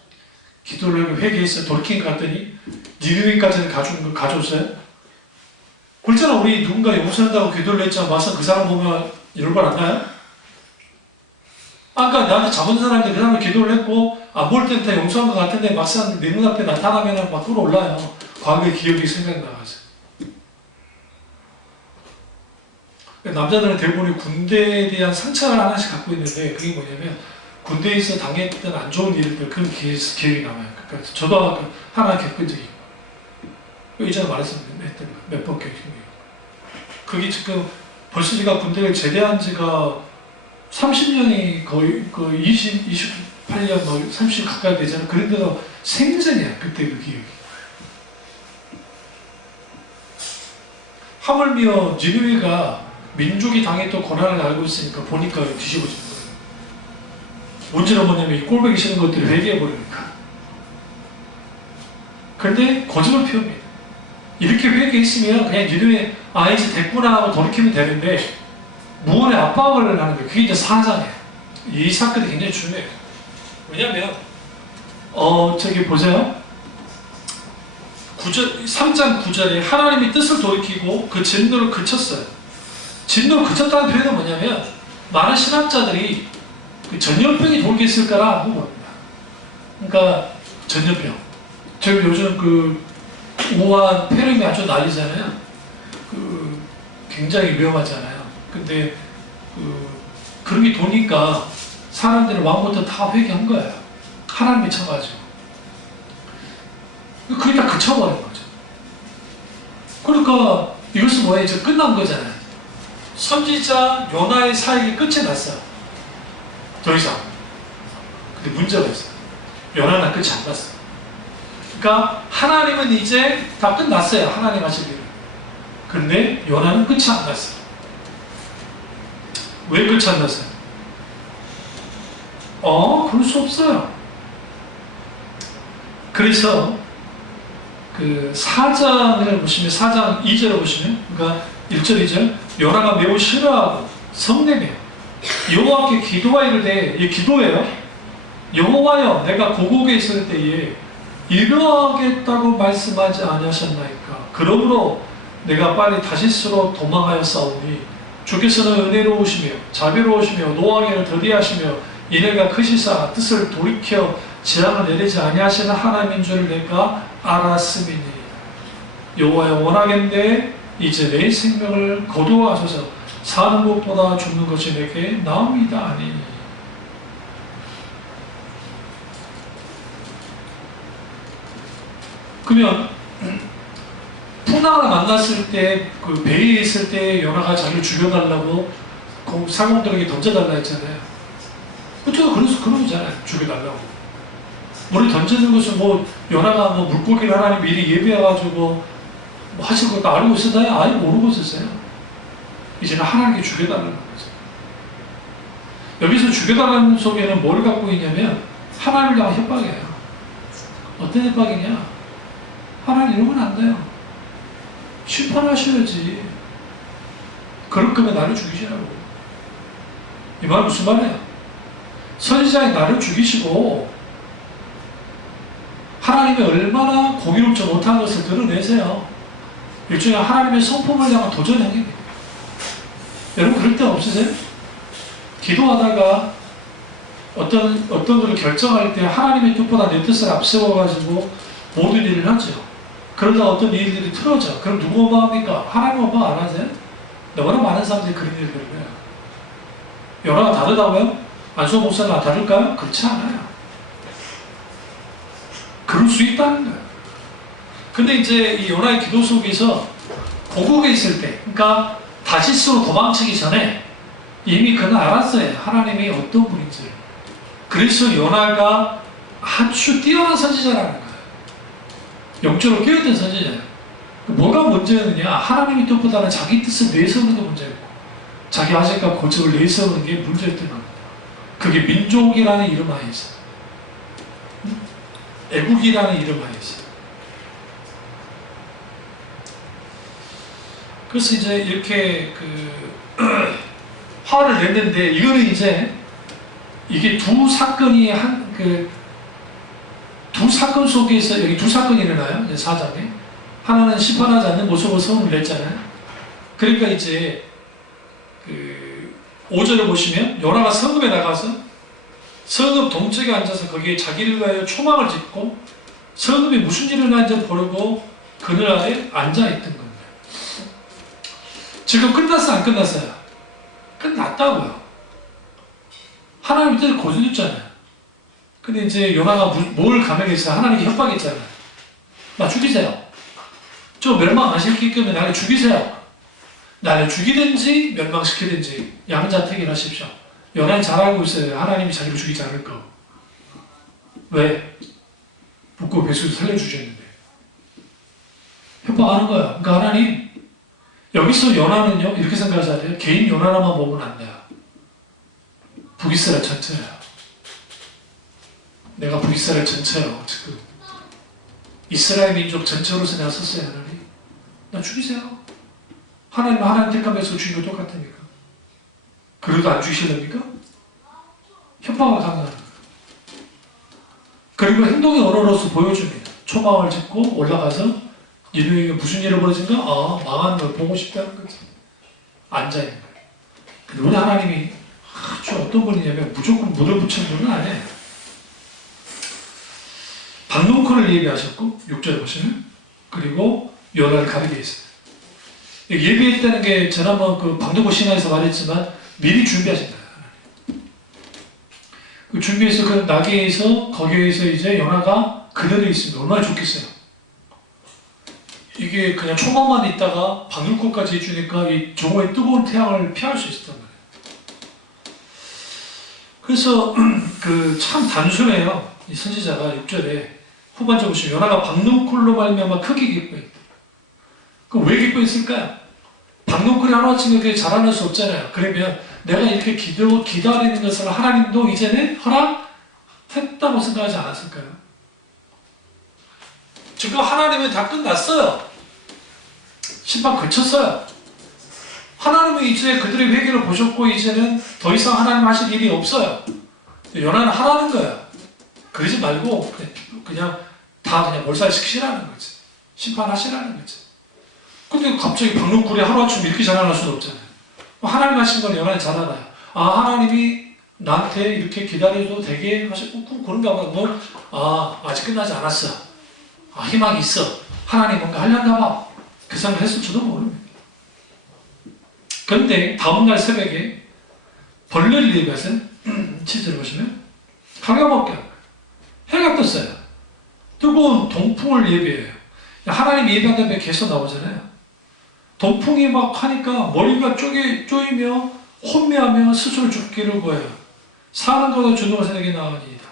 기도를 하고 회개해서 돌이킨 것 같더니 니느웨까지는 가져왔어요. 그렇잖아. 우리 누군가 용서한다고 기도를 했지만 막상 그 사람 보면 열받 안 나요? 아까 나한테 잡은 사람이 그 사람을 기도를 했고 안 볼 때는 다 용서한 것 같은데 막상 내 눈앞에 나타나면 막 끌어올라요. 과거의 기억이 생각나가지고. 남자들은 대부분 군대에 대한 상처를 하나씩 갖고 있는데 그게 뭐냐면 군대에서 당했던 안 좋은 일들 그런 기억이 남아요. 그러니까 저도 하나 겪은 적이 있고 이전에 말했던 몇 번 겪은 게 그게 지금 벌써 제가 군대를 제대한 지가 30년이 거의 28년 뭐 30년 가까이 되잖아요. 그런데도 생생해요. 그때 그 기억이. 하물며 니느웨가 민족이 당했던 고난을 알고 있으니까 보니까 뒤집어진 거예요. 문제는 뭐냐면 이 꼴보기 싫은 것들을 회개해버리니까. 그런데 고집을 피웁니다. 이렇게 회개했으면 그냥 니느웨 이제 됐구나 하고 돌이키면 되는데 무언의 압박을 하는 거예요. 그게 이제 사장이에요. 이 사건이 굉장히 중요해요. 왜냐면 저기 보세요. 3장 9절에 하나님이 뜻을 돌이키고 그 진노를 그쳤어요. 진노를 그쳤다는 표현은 뭐냐면 많은 신학자들이 그 전염병이 돌게 있을까라고 봅니다. 그러니까 전염병. 지금 요즘 그 우한 폐렴이 아주 난리잖아요. 굉장히 위험하잖아요. 근데 그런 게 도니까 사람들이 왕부터 다 회개한 거예요. 하나님이 쳐가지고. 그게 다 그쳐버린 거죠. 그러니까 이것은 뭐예요? 이제 끝난 거잖아요. 선지자 요나의 사역이 끝이 났어요. 더 이상. 근데 문제가 있어요. 요나는 끝이 안 났어요. 그러니까 하나님은 이제 다 끝났어요. 하나님 하실 일을. 근데 요나는 끝이 안 났어요. 왜 끝이 안 났어요? 그럴 수 없어요. 그래서 그 4장을 보시면 4장 2절을 보시면 그러니까 1절 2절 요나가 매우 싫어하고 성내며 여호와께 기도하 이르되 이 기도예요. 여호와여 내가 고국에 있을 때에 이러하겠다고 말씀하지 아니하셨나이까. 그러므로 내가 빨리 다시스로 도망하여 싸우니 주께서는 은혜로우시며 자비로우시며 노하기를 더디하시며 이내가 크시사 뜻을 돌이켜 재앙을 내리지 아니하시는 하나님인 줄 내가 알았음이니 여호와여 원하겠는데 이제 내 생명을 거두어하소서. 사는 것보다 죽는 것이 내게 나음이다 아니. 그러면 푸나를 만났을 때 그 배에 있을 때 요나가 자기를 죽여달라고 그 상공들에게 던져달라 했잖아요. 그쵸? 그러잖아요. 죽여달라고. 물을 던지는 것은 뭐 요나가 뭐 물고기를 하나님 미리 예비해가지고 뭐 하실 것도 알고 있었나요? 아예 모르고 있었어요. 이제는 하나님께 죽여달라는 거죠. 여기서 죽여달라는 속에는 뭘 갖고 있냐면 하나님을 향한 협박이에요. 어떤 협박이냐? 하나님 이러면 안 돼요. 심판하셔야지. 그럴 거면 나를 죽이시라고. 이 말은 무슨 말이에요? 선지자의 나를 죽이시고 하나님이 얼마나 공의롭지 못한 것을 드러내세요. 일종의 하나님의 성품을 향한 도전 행위입니다. 여러분 그럴 때 없으세요? 기도하다가 어떤 것을 결정할 때 하나님의 뜻보다 내 뜻을 앞세워가지고 모든 일을 하죠. 그러다 어떤 일들이 틀어져. 그럼 누구 엄마합니까? 하나님 엄마 안 하세요? 너무나 많은 사람들이 그런 일을 해요. 요나가 다르다고요? 안수호 목사가 다를까요? 그렇지 않아요. 그럴 수 있다는 거예요. 근데 이제 이 요나의 기도 속에서 고국에 있을 때, 그러니까 다시스로 도망치기 전에 이미 그는 알았어요. 하나님이 어떤 분인지를. 그래서 요나가 아주 뛰어난 선지자라는 거예요. 영적으로 깨어있던 선지자예요. 뭐가 문제였느냐? 하나님의 뜻보다는 자기 뜻을 내세우는 게 문제였고, 자기 아직과 고집을 내세우는 게 문제였던 겁니다. 그게 민족이라는 이름 하에서, 애국이라는 이름 하에서. 그래서 이제 이렇게 화를 냈는데, 이거는 이제 이게 두 사건이 두 사건 속에서, 여기 두 사건이 일어나요. 이제 4장에. 하나는 심판하지 않는 모습으로 성을 냈잖아요. 그러니까 이제 5절을 보시면 요나가 성읍에 나가서 성읍 동쪽에 앉아서 거기에 자기를 위하여 초막을 짓고 성읍에 무슨 일이 일어나는지 보려고 그늘 아래 앉아있던 겁니다. 지금 끝났어요? 안 끝났어요? 끝났다고요. 하나님 뜻을 거짓했잖아요. 근데 이제 요나가 뭘 감행했어요? 하나님께 협박했잖아요. 나 죽이세요. 저 멸망 안 시키겠면 나를 죽이세요. 나를 죽이든지 멸망시키든지 양자택일 하십시오. 요나는 잘 알고 있어요. 하나님이 자기를 죽이지 않을 거. 왜? 묻고 배수를 살려주셨는데. 협박하는 거야. 그러니까 하나님, 여기서 요나는요, 이렇게 생각하셔야 돼요. 개인 요나나만 보면 안 돼요. 북이스라엘 전체야. 내가 북이스라엘 전체요, 지금. 이스라엘 민족 전체로서 내가 썼어요, 하나님. 나 죽이세요. 하나님은 하나님 택함에서 죽인 거 똑같으니까. 그래도 안 죽이실랍니까? 협박을 강요하는 거예요. 그리고 행동의 언어로서 보여줍니다. 초막을 짓고 올라가서 니누에게 무슨 일이 벌어진가? 망하는 걸 보고 싶다는 거지. 앉아있는 거예요. 근데 우리 하나님이 아주 어떤 분이냐면 무조건 물을 붙이는 분은 아니에요. 박농콘을 예비하셨고 6절에 보시면, 그리고 요나를 가리게 했어요. 예비했다는 게 지난번 박농콘 신화에서 말했지만 미리 준비하신다. 준비해서 그 나귀에서 거기에서 이제 요나가 그대로 있으면 얼마나 좋겠어요. 이게 그냥 초막만 있다가 박농콘까지 해주니까 이 정오의 뜨거운 태양을 피할 수 있었단 말이에요. 그래서 참 단순해요. 이 선지자가 6절에 후반절 보시면 요나가 박농콘로 말미암아 크게 기뻐했다. 그럼 왜 기뻐했을까요? 박농콘이 하루아침에 그게 자라날 수 없잖아요. 그러면 내가 이렇게 기다리는 것을 하나님도 이제는 허락했다고 생각하지 않았을까요? 지금 하나님은 다 끝났어요. 심판 그쳤어요. 하나님은 이제 그들의 회개를 보셨고 이제는 더 이상 하나님 하실 일이 없어요. 요나는 하라는 거야. 그러지 말고 그냥 다 그냥 몰살시키시라는 거지. 심판하시라는 거지. 근데 갑자기 박농쿨이 하루아침에 이렇게 자라날 수는 없잖아요. 하나님 하신 건 요나는 잘 알아요. 하나님이 나한테 이렇게 기다려도 되게 하셨고 그런가 봐. 아직 끝나지 않았어. 희망이 있어. 하나님 뭔가 하려나 봐. 그 생각을 했을지도 모릅니다. 그런데 다음날 새벽에 벌레를 예비해서 7절 보시면 가감없게 해가 떴어요. 뜨거운 동풍을 예비해요. 하나님 예비한 다음에 계속 나오잖아요. 동풍이 막 하니까 머리가 쪼이며 혼미하며 스스로 죽기를 구해요. 사는 것과 죽는 것에 내게 나으니이다.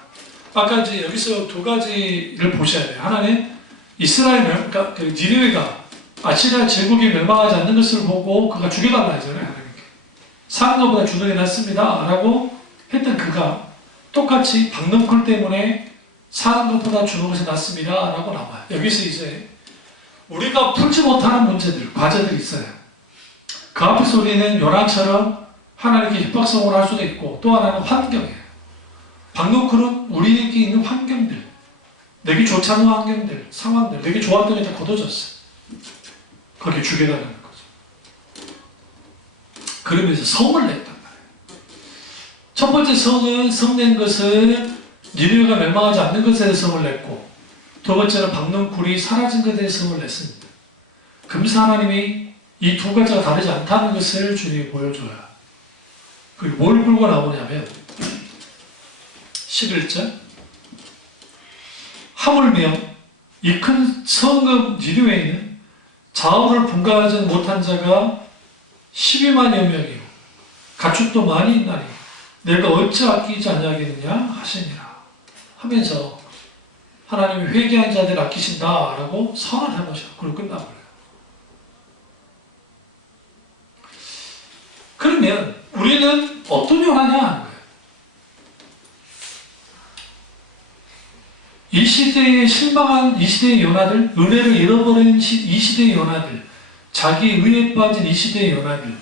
아까 이제 여기서 두 가지를 보셔야 돼요. 하나는 이스라엘 그러니까 니느웨가 아시리아 제국이 멸망하지 않는 것을 보고 그가 죽여달라 하잖아요. 하나님께. 사는 것보다 죽는 게 낫습니다. 라고 했던 그가 똑같이 박농쿨 때문에 사는 것보다 죽는 것이 낫습니다. 라고 나와요. 여기서 이제 우리가 풀지 못하는 문제들, 과제들이 있어요. 그 앞에서 우리는 요나처럼 하나님께 협박성을 할 수도 있고 또 하나는 환경이에요. 박농쿨은 우리에게 있는 환경들, 내게 좋지 않은 환경들, 상황들, 내게 좋았던 게 다 걷어졌어. 거기에 죽여달라는 거죠. 그러면서 성을 냈단 말이에요. 첫 번째 성은 성낸 것은 니느웨가 멸망하지 않는 것에 대해서 성을 냈고, 두 번째는 박농쿨이 사라진 것에 대해서 성을 냈습니다. 금세 하나님이 이 두 가지가 다르지 않다는 것을 주님이 보여줘요. 그리고 뭘 끌고 나오냐면 11절 하물며 이 큰 성읍 니느웨에는 자원을 분가하지 못한 자가 12만여 명이요 가축도 많이 있나니 내가 어찌 아끼지 아니하겠느냐 하시니라 하면서 하나님이 회개한 자들 아끼신다라고 선언해보셔. 그리고 끝나버려요. 그러면 우리는 어떤 요나냐 하는 거예요. 이 시대에 실망한 이 시대의 요나들, 은혜를 잃어버린 이 시대의 요나들, 자기 의에 빠진 이 시대의 요나들,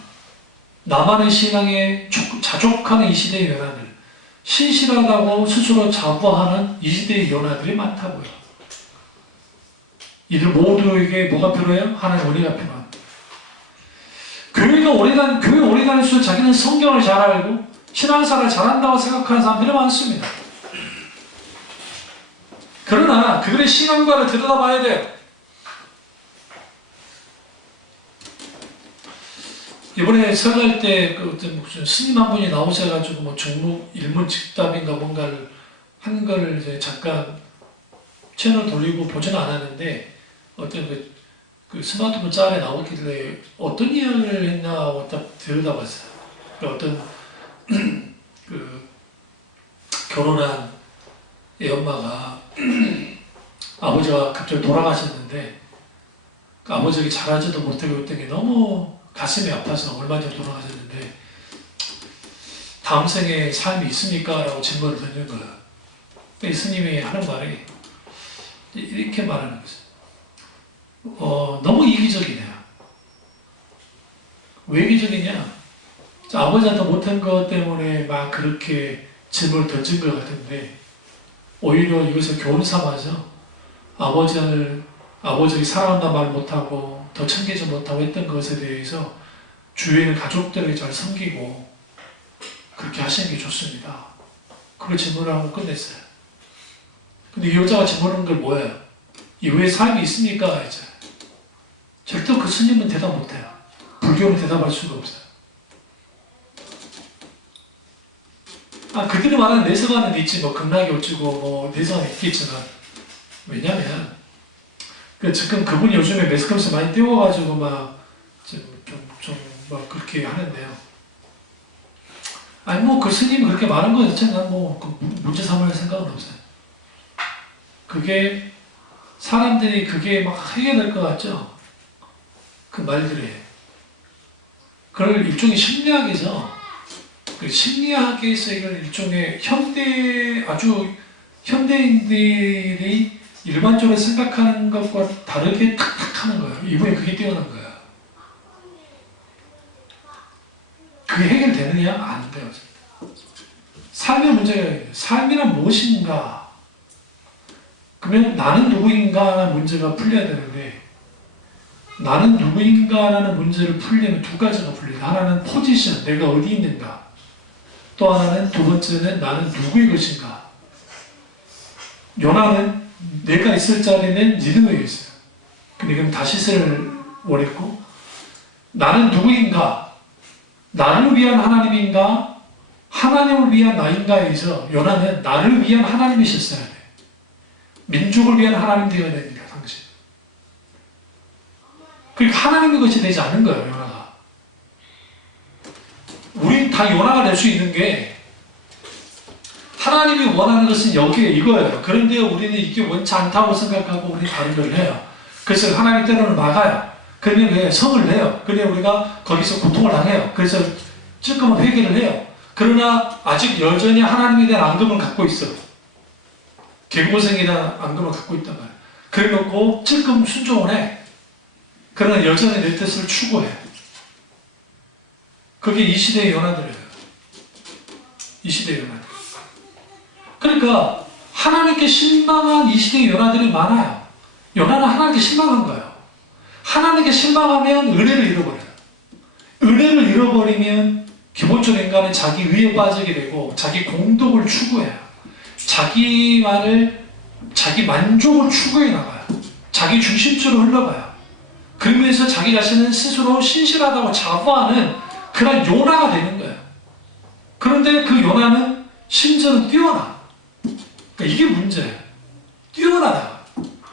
나만의 신앙에 자족하는 이 시대의 요나들, 신실하다고 스스로 자부하는 이 시대의 요나들이 많다고요. 이들 모두에게 뭐가 필요해요? 하나님의 은혜가 필요합니다. 교회 오래 다닐수록 자기는 성경을 잘 알고 신앙생활을 잘한다고 생각하는 사람들이 많습니다. 그러나 그들의 신앙관을 들여다봐야 돼요. 이번에 설날 때 어떤 무슨 스님 한 분이 나오셔가지고 뭐 종로 일문즉답인가 뭔가를 한 거를 이제 잠깐 채널 돌리고 보지는 않았는데 어떤 그 스마트폰 짤에 나오길래 어떤 이야기를 했나 하고 딱 들여다봤어요. 어떤 그 결혼한 애 엄마가 아버지가 갑자기 돌아가셨는데 그 아버지가 잘하지도 못하고 있던 게 너무 가슴이 아파서 얼마 전에 돌아가셨는데 다음 생에 삶이 있습니까? 라고 질문을 던진 거예요. 스님이 하는 말이 이렇게 말하는 거죠. 너무 이기적이네요. 왜 이기적이냐? 아버지한테 못한 것 때문에 막 그렇게 질문을 던진 것 같은데 오히려 이것을 교훈 삼아서 아버지를 사랑한다 말 못하고 더 챙기지 못하고 했던 것에 대해서 주위에 있는 가족들에게 잘 섬기고 그렇게 하시는 게 좋습니다. 그걸 질문을 하고 끝냈어요. 근데 이 여자가 질문한 걸 뭐예요? 이후에 삶이 있습니까? 이제 절대 그 스님은 대답 못해요. 불교는 대답할 수가 없어요. 그들이 말하는 내세관은 있지, 뭐 극락이 어찌고 뭐 내세관은 있겠지만 왜냐면 지금 그분이 요즘에 매스컴에서 많이 띄워가지고 막 막 그렇게 하는데요. 아니 뭐 그 스님이 그렇게 말한 거 자체는 난 뭐 문제 삼을 생각은 없어요. 그게 사람들이 그게 막 해결될 것 같죠? 그 말들이. 그걸 일종의 심리학이죠. 그 심리학에서 이걸 일종의 아주 현대인들이 일반적으로 생각하는 것과 다르게 탁탁 하는 거예요. 이번에 그게 뛰어난 거예요. 그게 해결되느냐? 안 돼요. 삶의 문제가 있어요. 삶이란 무엇인가? 그러면 나는 누구인가 하는 문제가 풀려야 되는데 나는 누구인가 하는 문제를 풀려면 두 가지가 풀려요. 하나는 포지션, 내가 어디 있는가. 또 하나는 두 번째는 나는 누구의 것인가. 요나는 내가 있을 자리는 니느웨에 있어요. 근데 그럼 다시스를 원했고 나는 누구인가? 나를 위한 하나님인가? 하나님을 위한 나인가에서 요나는 나를 위한 하나님이셨어야 돼. 민족을 위한 하나님 되어야 됩니다. 당신. 그러니까 하나님의 것이 되지 않은 거예요. 요나가. 우린 다 요나가 될 수 있는 게 하나님이 원하는 것은 여기에 이거예요. 그런데 우리는 이게 원치 않다고 생각하고 우리는 다른 걸 해요. 그래서 하나님 때로는 막아요. 그러면 왜 성을 내요. 그러면 우리가 거기서 고통을 당해요. 그래서 찔끔은 회개를 해요. 그러나 아직 여전히 하나님에 대한 앙금을 갖고 있어요. 개고생에 대한 앙금을 갖고 있단 말이에요. 그래 놓고 찔끔 순종을 해. 그러나 여전히 내 뜻을 추구해. 그게 이 시대의 연하들이에요. 이 시대의 연하들. 그러니까 하나님께 실망한 이 시대의 연하들이 많아요. 연하는 하나님께 실망한 거예요. 하나님께 실망하면 은혜를 잃어버려요. 은혜를 잃어버리면 기본적으로 인간은 자기 의에 빠지게 되고 자기 공덕을 추구해요. 자기 만족을 추구해 나가요. 자기 중심적으로 흘러가요. 그러면서 자기 자신은 스스로 신실하다고 자부하는 그런 요나가 되는 거예요. 그런데 그 요나는 심지어는 뛰어나. 그러니까 이게 문제예요. 뛰어나다.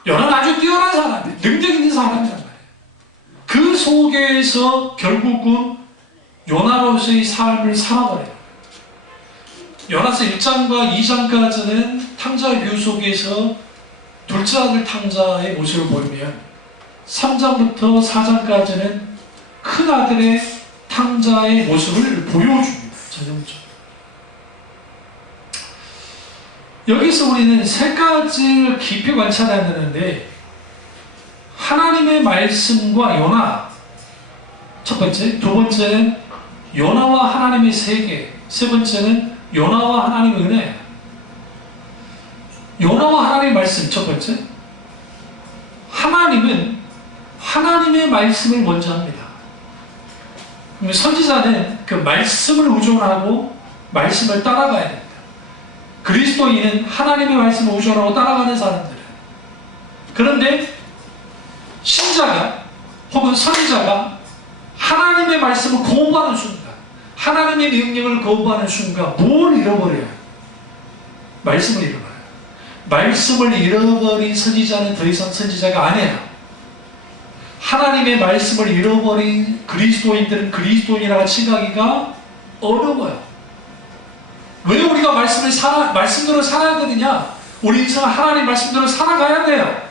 요나는 아주 뛰어난 사람이에요. 능력 있는 사람이란 말이에요. 그 속에서 결국은 요나로서의 삶을 살아버려요. 요나서 1장과 2장까지는 탕자의 묘 속에서 둘째 아들 탕자의 모습을 보이면 3장부터 4장까지는 큰 아들의 탕자의 모습을 보여줍니다. 전형적으로. 여기서 우리는 세 가지를 깊이 관찰해야 되는데, 하나님의 말씀과 요나, 첫 번째, 두 번째는 요나와 하나님의 세계, 세 번째는 요나와 하나님의 은혜. 요나와 하나님의 말씀, 첫 번째. 하나님은 하나님의 말씀을 먼저 합니다. 선지자는 그 말씀을 의존하고 말씀을 따라가야 됩니다. 그리스도인은 하나님의 말씀을 의존하고 따라가는 사람들은. 그런데 신자가 혹은 선지자가 하나님의 말씀을 거부하는 순간, 하나님의 명령을 거부하는 순간 뭘 잃어버려요? 말씀을 잃어버려요. 말씀을 잃어버린 선지자는 더 이상 선지자가 아니에요. 하나님의 말씀을 잃어버린 그리스도인들은 그리스도인이라고 칭하기가 어려워요. 왜 우리가 말씀대로 살아야 되느냐? 우리 인생은 하나님 말씀대로 살아가야 돼요.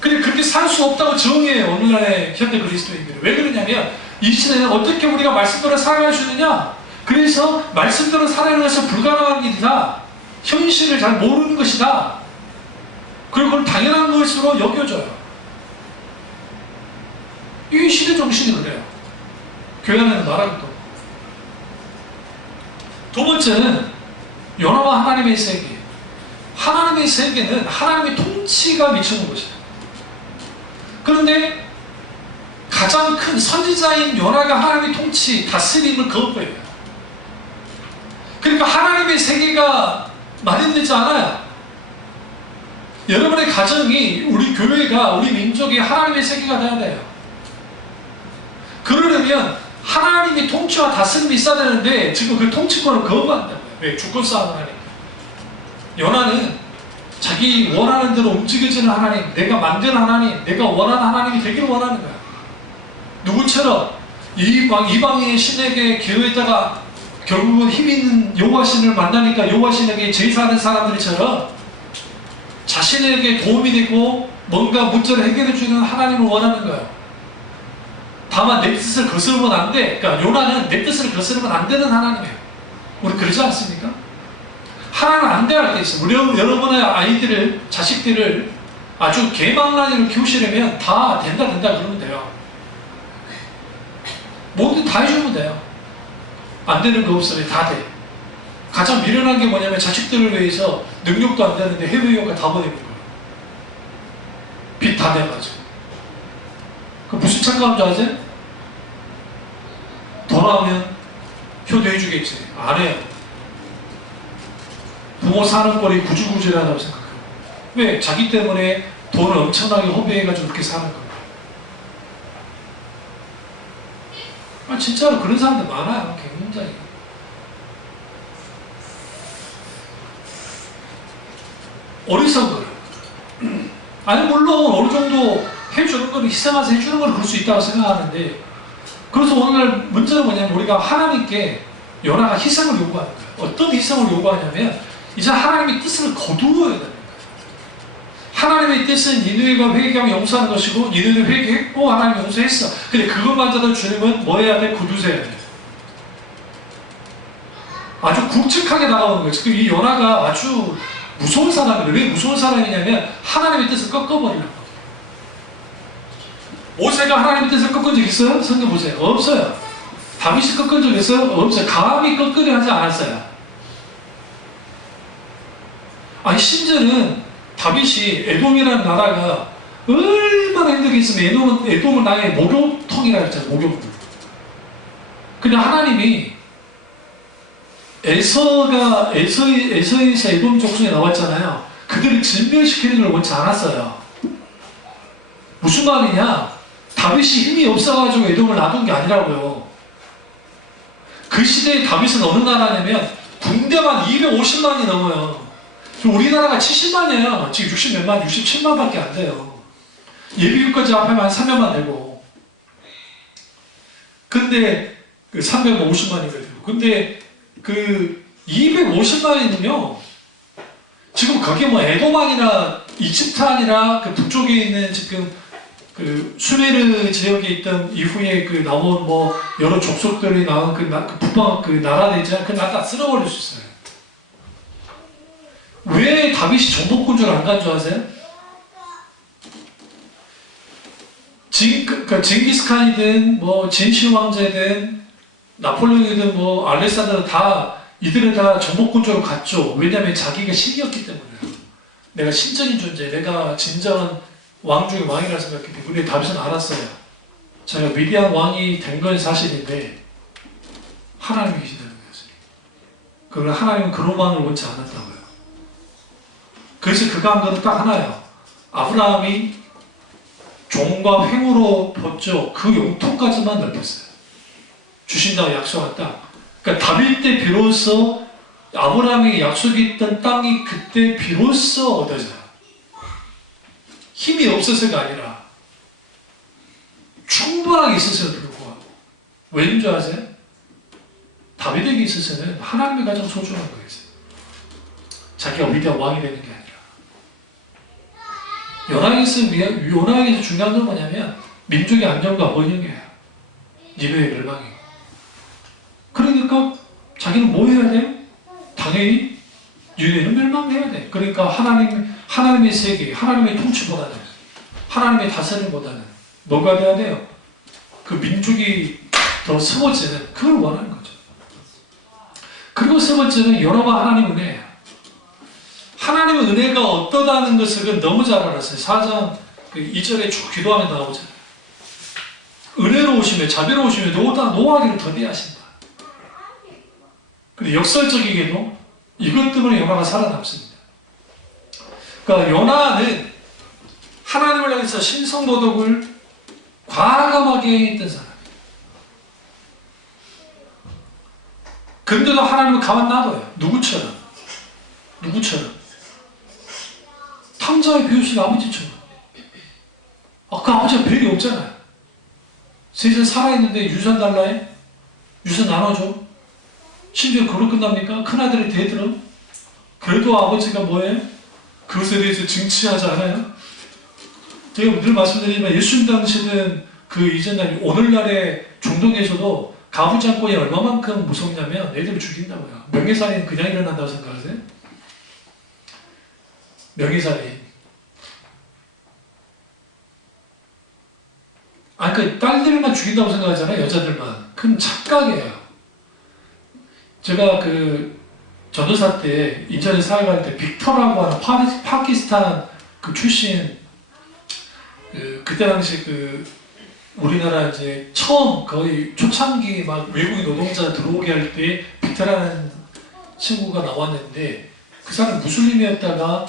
근데 그렇게 살 수 없다고 정의해요, 오늘날의 현대 그리스도인들이. 왜 그러냐면 이 시대는 어떻게 우리가 말씀대로 살아갈 수 있느냐? 그래서 말씀대로 살아가는 것은 불가능한 일이다. 현실을 잘 모르는 것이다. 그리고 그걸 당연한 것으로 여겨져요. 이 시대 정신이 그래요. 교회 안에는 말하기도. 두 번째는 요나와 하나님의 세계. 하나님의 세계는 하나님의 통치가 미치는 것이에요. 그런데 가장 큰 선지자인 요나가 하나님의 통치, 다스림을 거부해요. 그러니까 하나님의 세계가 마련되지 않아요. 여러분의 가정이, 우리 교회가, 우리 민족이 하나님의 세계가 돼야 돼요. 그러려면 하나님의 통치와 다스림이 있어야 되는데 지금 그 통치권을 거부한다고요. 왜? 주권 싸움을 하니까. 요나는 자기 원하는 대로 움직여지는 하나님, 내가 만든 하나님, 내가 원하는 하나님이 되기를 원하는 거야. 누구처럼 이방인의 신에게 기도했다가 결국은 힘 있는 여호와 신을 만나니까 여호와 신에게 제사하는 사람들처럼 자신에게 도움이 되고 뭔가 문제를 해결해 주는 하나님을 원하는 거예요. 다만 내 뜻을 거스르면 안 돼. 그러니까 요나는 내 뜻을 거스르면 안 되는 하나님이에요. 우리 그러지 않습니까? 하나님은 안 돼야 할 때 있어요. 여러분의 아이들을, 자식들을 아주 개망나니로 키우시려면 다 된다 그러면 돼요. 뭐든 다 해주면 돼요. 안 되는 거 없어요. 다 돼. 가장 미련한 게 뭐냐면 자식들을 위해서 능력도 안 되는데 해외여가 다 보내는 거예요. 빚 다 내가지고. 그 무슨 착각한 줄 아세요? 돈 하면 효도해주겠지. 안 해요. 부모 사는 꼴이 구질구질하다고 생각해요. 왜? 자기 때문에 돈을 엄청나게 허비해가지고 그렇게 사는 거예요. 진짜로 그런 사람들 많아요. 굉장히. 어리석은 거예요. 아니 물론 어느 정도 해주는 건, 희생해서 해주는 건 그럴 수 있다고 생각하는데, 그래서 오늘 문제는 뭐냐면 우리가 하나님께 요나가 희생을 요구하는 거예요. 어떤 희생을 요구하냐면 이제 하나님의 뜻을 거두어야 됩니다. 하나님의 뜻은 니느웨가 회개하면 용서하는 것이고 니느웨는 회개했고 하나님 용서했어. 근데 그것만으로도 주님은 뭐 해야 돼? 거두세야 돼. 아주 굵직하게 나가는 거예요. 지금 이 요나가 아주 무서운 사람이에요. 왜 무서운 사람이냐면 하나님의 뜻을 꺾어버리려고. 모세가 하나님의 뜻을 꺾은 적 있어요? 성경 보세요. 없어요. 다윗이 꺾은 적 있어요? 없어요. 감히 꺾으려 하지 않았어요. 아니 심지어는 다윗이 에돔이라는 나라가 얼마나 힘들게 있으면 에돔은 나의 목욕통이라 했잖아요. 목욕통. 근데 하나님이 에서에서 에돔 족속에 나왔잖아요. 그들을 진멸시키는 걸 원치 않았어요. 무슨 말이냐? 다윗이 힘이 없어가지고 에돔을 놔둔 게 아니라고요. 그 시대에 다윗은 어느 나라냐면 군대만 250만이 넘어요. 우리나라가 70만이에요. 지금 60 몇만, 67만밖에 안 돼요. 예비군까지 합하면 한 300만 되고. 근데 그 350만이거든요. 근데 그 250만이면요. 지금 그게 뭐 에도만이나 이집트안이나 그 북쪽에 있는 지금 그 수메르 지역에 있던 이후에 그 나온 뭐 여러 족속들이 나온 그 북방 그 나라들 있잖아요. 그 나라 다 쓸어버릴 수 있어요. 왜 다윗이 정복군주를 안 간 줄 아세요? 그러니까 징기스칸이든 뭐 진시 왕제든 나폴레옹이든 뭐 알렉산더든 다 이들은 다 정복군주로 갔죠. 왜냐하면 자기가 신이었기 때문에요. 내가 신적인 존재, 내가 진정한 왕 중의 왕이라 생각했기 때문에 다윗은 알았어요. 자기가 위대한 왕이 된 건 사실인데 하나님이 계신다는 거였어요. 그걸 하나님은 그런 왕을 원치 않았다고요. 그래서 그가 한 것은 딱 하나예요. 아브라함이 종과 횡으로 벗죠. 그 용토까지만 넓혔어요. 주신다고 약속한 땅. 그러니까 다윗 때 비로소 아브라함이 약속이 있던 땅이 그때 비로소 얻어져요. 힘이 없어서가 아니라 충분하게 있었어도 불구하고. 왜인 줄 아세요? 다윗에게 있어서는 하나님이 가장 소중한 거였어요. 자기가 위대한 왕이 되는 게 아니라. 요나에게서 중요한 건 뭐냐면 민족의 안정과 번영이에요. 니느웨의 멸망이에요. 그러니까 자기는 뭐 해야 돼요? 당연히 니느웨는 멸망해야 돼. 그러니까 하나님의 세계, 하나님의 통치보다는, 하나님의 다스림보다는 뭐가 돼야 돼요? 그 민족이 더 세워지는, 그걸 원하는 거죠. 그리고 세 번째는 여러와 하나님 은혜예요. 하나님의 은혜가 어떠다는 것을 너무 잘 알았어요. 4장 2절에 쭉 기도하면 나오잖아요. 은혜로우시며 자비로우시며 노하기를 더디하신다. 근데 역설적이게도 이것 때문에 요나가 살아남습니다. 그러니까 요나는 하나님을 향해서 신성모독을 과감하게 했던 사람이에요. 근데도 하나님은 가만 놔둬요. 누구처럼? 탕자의 비우신 아버지처럼. 그 아버지가 별이 없잖아요. 세상 살아있는데 유산 달라 해? 유산 나눠줘? 심지어 그걸로 끝납니까? 큰아들이 대들어? 그래도 아버지가 뭐해? 그것에 대해서 증치하지 않아요? 제가 늘 말씀드리지만 예수님 당시는 그 이전날 오늘날의 중동에서도 가부장권이 얼마만큼 무섭냐면 애들을 죽인다고요. 명예살인 그냥 일어난다고 생각하세요? 명예살인. 그 딸들만 죽인다고 생각하잖아요. 여자들만. 그건 착각이에요. 제가 그 전도사 때 인천에 사역할 때 빅터라고 하는 파키스탄 그 출신 그때 당시 우리나라 이제 처음 거의 초창기 막 외국인 노동자 들어오게 할 때 빅터라는 친구가 나왔는데 그 사람 무슬림이었다가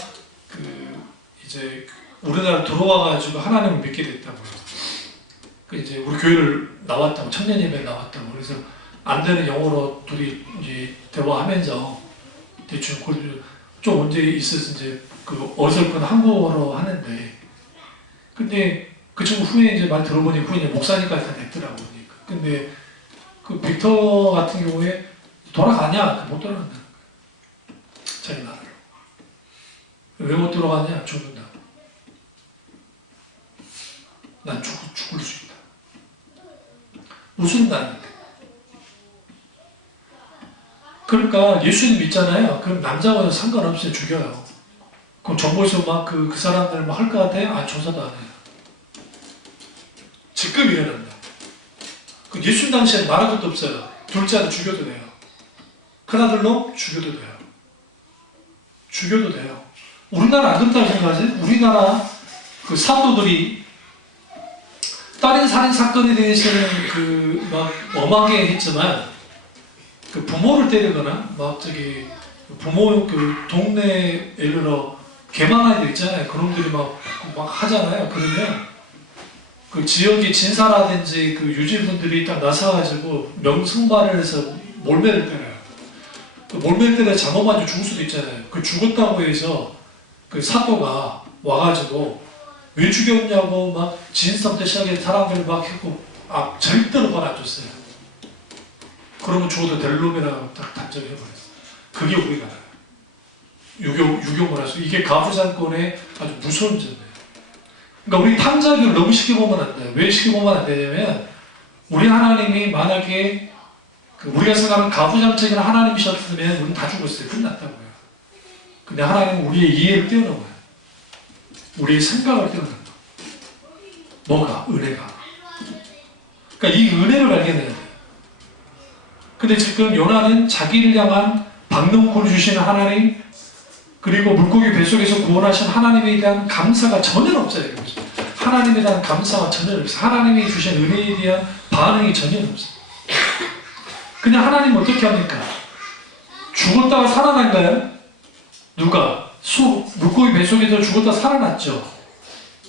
이제 우리나라 들어와가지고 하나님을 믿게 됐다고요. 이제 우리 교회를 나왔다고, 청년 예배 나왔다고. 그래서 안 되는 영어로 둘이 이제 대화하면서 대충 좀 문제 있어서 이제 어설픈 한국어로 하는데, 근데 그 친구 후에 이제 말 들어보니 후에 이제 목사니까 다 됐더라고. 근데 그 빅터 같은 경우에 돌아가냐? 못 돌아간다. 자기 나라로. 왜 못 돌아가냐? 죽는다. 난 죽을 수 있다. 무슨 나라인데? 그러니까 예수님 믿잖아요. 그럼 남자와는 상관없어요. 죽여요. 그럼 정부에서 막 그 사람들 막 할 것 같아요? 조사도 안 해요. 직급 일어난다. 그 예수님 당시에는 말할 것도 없어요. 둘째 아들 죽여도 돼요. 큰아들로 죽여도 돼요. 죽여도 돼요. 우리나라 안 그렇다고 생각하세요? 우리나라 그 사도들이 딸인 살인 사건에 대해서는 막 엄하게 했지만 부모를 때리거나 부모 동네 예를 들어 개망아이들 있잖아요. 그놈들이 막 하잖아요. 그러면 그 지역의 진사라든지 유지분들이 딱 나서가지고 명승발을 해서 몰매를 때려요. 몰멜 때에 잘못 맞아 죽을 수도 있잖아요. 그 죽었다고 해서 그 사또가 와가지고 왜 죽였냐고 막 진상부터 시작해 사람들 막 했고 절대로 말 안 줬어요. 그러면 죽어도 될 놈이라고 딱 단정해버렸어요. 그게 우리가 유교문화죠. 이게 가부장권의 아주 무서운 점이에요. 그러니까 우리 탕자교를 너무 쉽게 보면 안 돼요. 왜 쉽게 보면 안 되냐면 우리 하나님이 만약에 우리가 생각하는 가부장적인 하나님이셨으면 우리는 다 죽었어요. 끝났다고요. 근데 하나님은 우리의 이해를 뛰어넘어요. 우리의 생각을 뛰어넘어요. 뭐가? 은혜가. 그러니까 이 은혜를 발견해야 돼요. 근데 지금 요나는 자기를 향한 박농콜을 주시는 하나님, 그리고 물고기 뱃속에서 구원하신 하나님에 대한 감사가 전혀 없어요. 하나님에 대한 감사가 전혀 없어요. 하나님이 주신 은혜에 대한 반응이 전혀 없어요. 그냥 하나님 어떻게 합니까? 죽었다가 살아난가요? 누가? 물고기 뱃속에서 죽었다 살아났죠.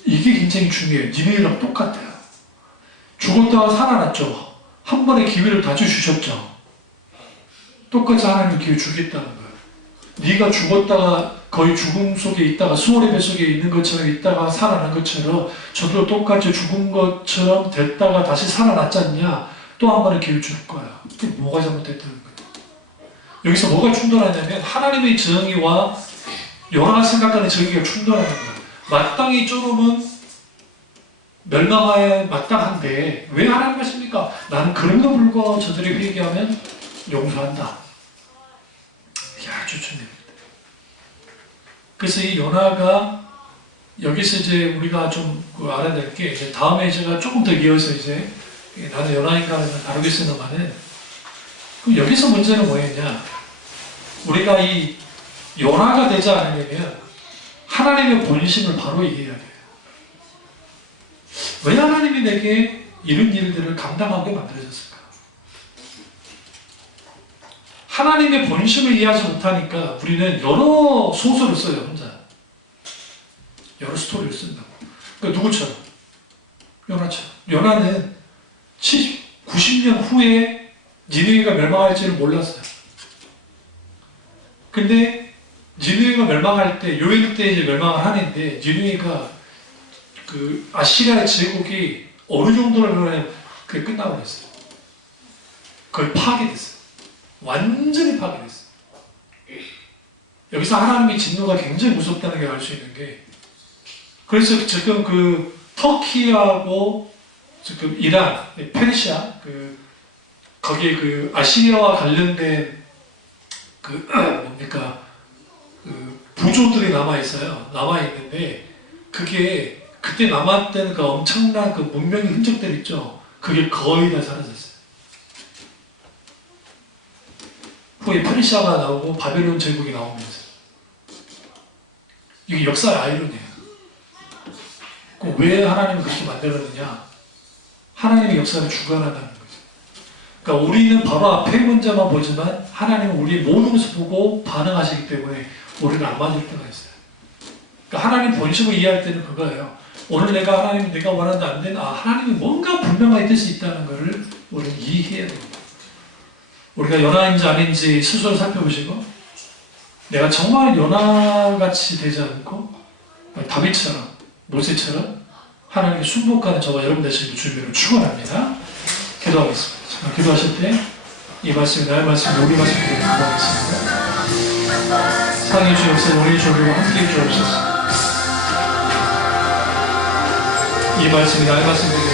이게 굉장히 중요해요. 니네랑 똑같아요. 죽었다가 살아났죠. 한 번의 기회를 다 주셨죠. 똑같이 하나님이 기회 주겠다는 거예요. 네가 죽었다가 거의 죽음 속에 있다가 수월의 뱃속에 있는 것처럼 있다가 살아난 것처럼 저도 똑같이 죽은 것처럼 됐다가 다시 살아났지 않냐? 또 한 번의 기회를 줄 거야. 그게 뭐가 잘못됐다는 거예요. 여기서 뭐가 충돌하냐면 하나님의 정의와 요나가 생각하는 정의가 충돌하는 거예요. 마땅히 쪼르면 멸망하에 마땅한데 왜 하나님 하십니까? 나는 그럼에도 불구하고 저들이 회개하면 용서한다. 이게 아주 중요합니다. 그래서 이 요나가 여기서 이제 우리가 좀 알아야 게 이제 다음에 제가 조금 더 이어서 이제 나는 요나인가 하면 다루겠습니다만은 그럼 여기서 문제는 뭐였냐? 우리가 이 요나가 되지 않으려면 하나님의 본심을 바로 이해해야 돼요. 왜 하나님이 내게 이런 일들을 감당하게 만들어졌을까? 하나님의 본심을 이해하지 못하니까 우리는 여러 소설을 써요, 혼자. 여러 스토리를 쓴다고. 그러니까 누구처럼? 요나처럼. 요나는 90년 후에 니느웨가 멸망할지를 몰랐어요. 근데 니느웨가 멸망할 때, 요엘 때 이제 멸망을 하는데 니느웨가 그 아시리아 제국이 어느 정도로 멸망하면 그게 끝나버렸어요. 거의 파괴됐어요. 완전히 파괴됐어요. 여기서 하나님의 진노가 굉장히 무섭다는 걸 알 수 있는 게 그래서 지금 그 터키하고 지금 이란, 페르시아 거기에 그 아시리아와 관련된 뭡니까 부조들이 남아있어요. 남아있는데 그게 그때 남았던 그 엄청난 그 문명의 흔적들 있죠. 그게 거의 다 사라졌어요. 후에 페르시아가 나오고 바벨론 제국이 나오면서 이게 역사의 아이러니예요. 왜 하나님이 그렇게 만들었느냐? 하나님의 역사를 주관한다는 거죠. 그러니까 우리는 바로 앞에 문제만 보지만 하나님은 우리의 모든 것을 보고 반응하시기 때문에 우리는 안 맞을 때가 있어요. 그러니까 하나님 본심을 이해할 때는 그거예요. 오늘 내가 원하는데 안 되는 하나님이 뭔가 분명하게 뜻이 있다는 것을 우리는 이해해야 됩니다. 우리가 연하인지 아닌지 스스로 살펴보시고 내가 정말 연하같이 되지 않고 다윗처럼 모세처럼 하나님께 순복하는 저와 여러분 되시는 주님으로 축원합니다. 기도하겠습니다. 정말 기도하실 때 이 말씀이 나의 말씀이 우리 말씀이 되기를 기도하겠습니다. 사랑해 주옵소서. 우리 주님과 함께해 주옵소서. 이 말씀이 나의 말씀이 되기를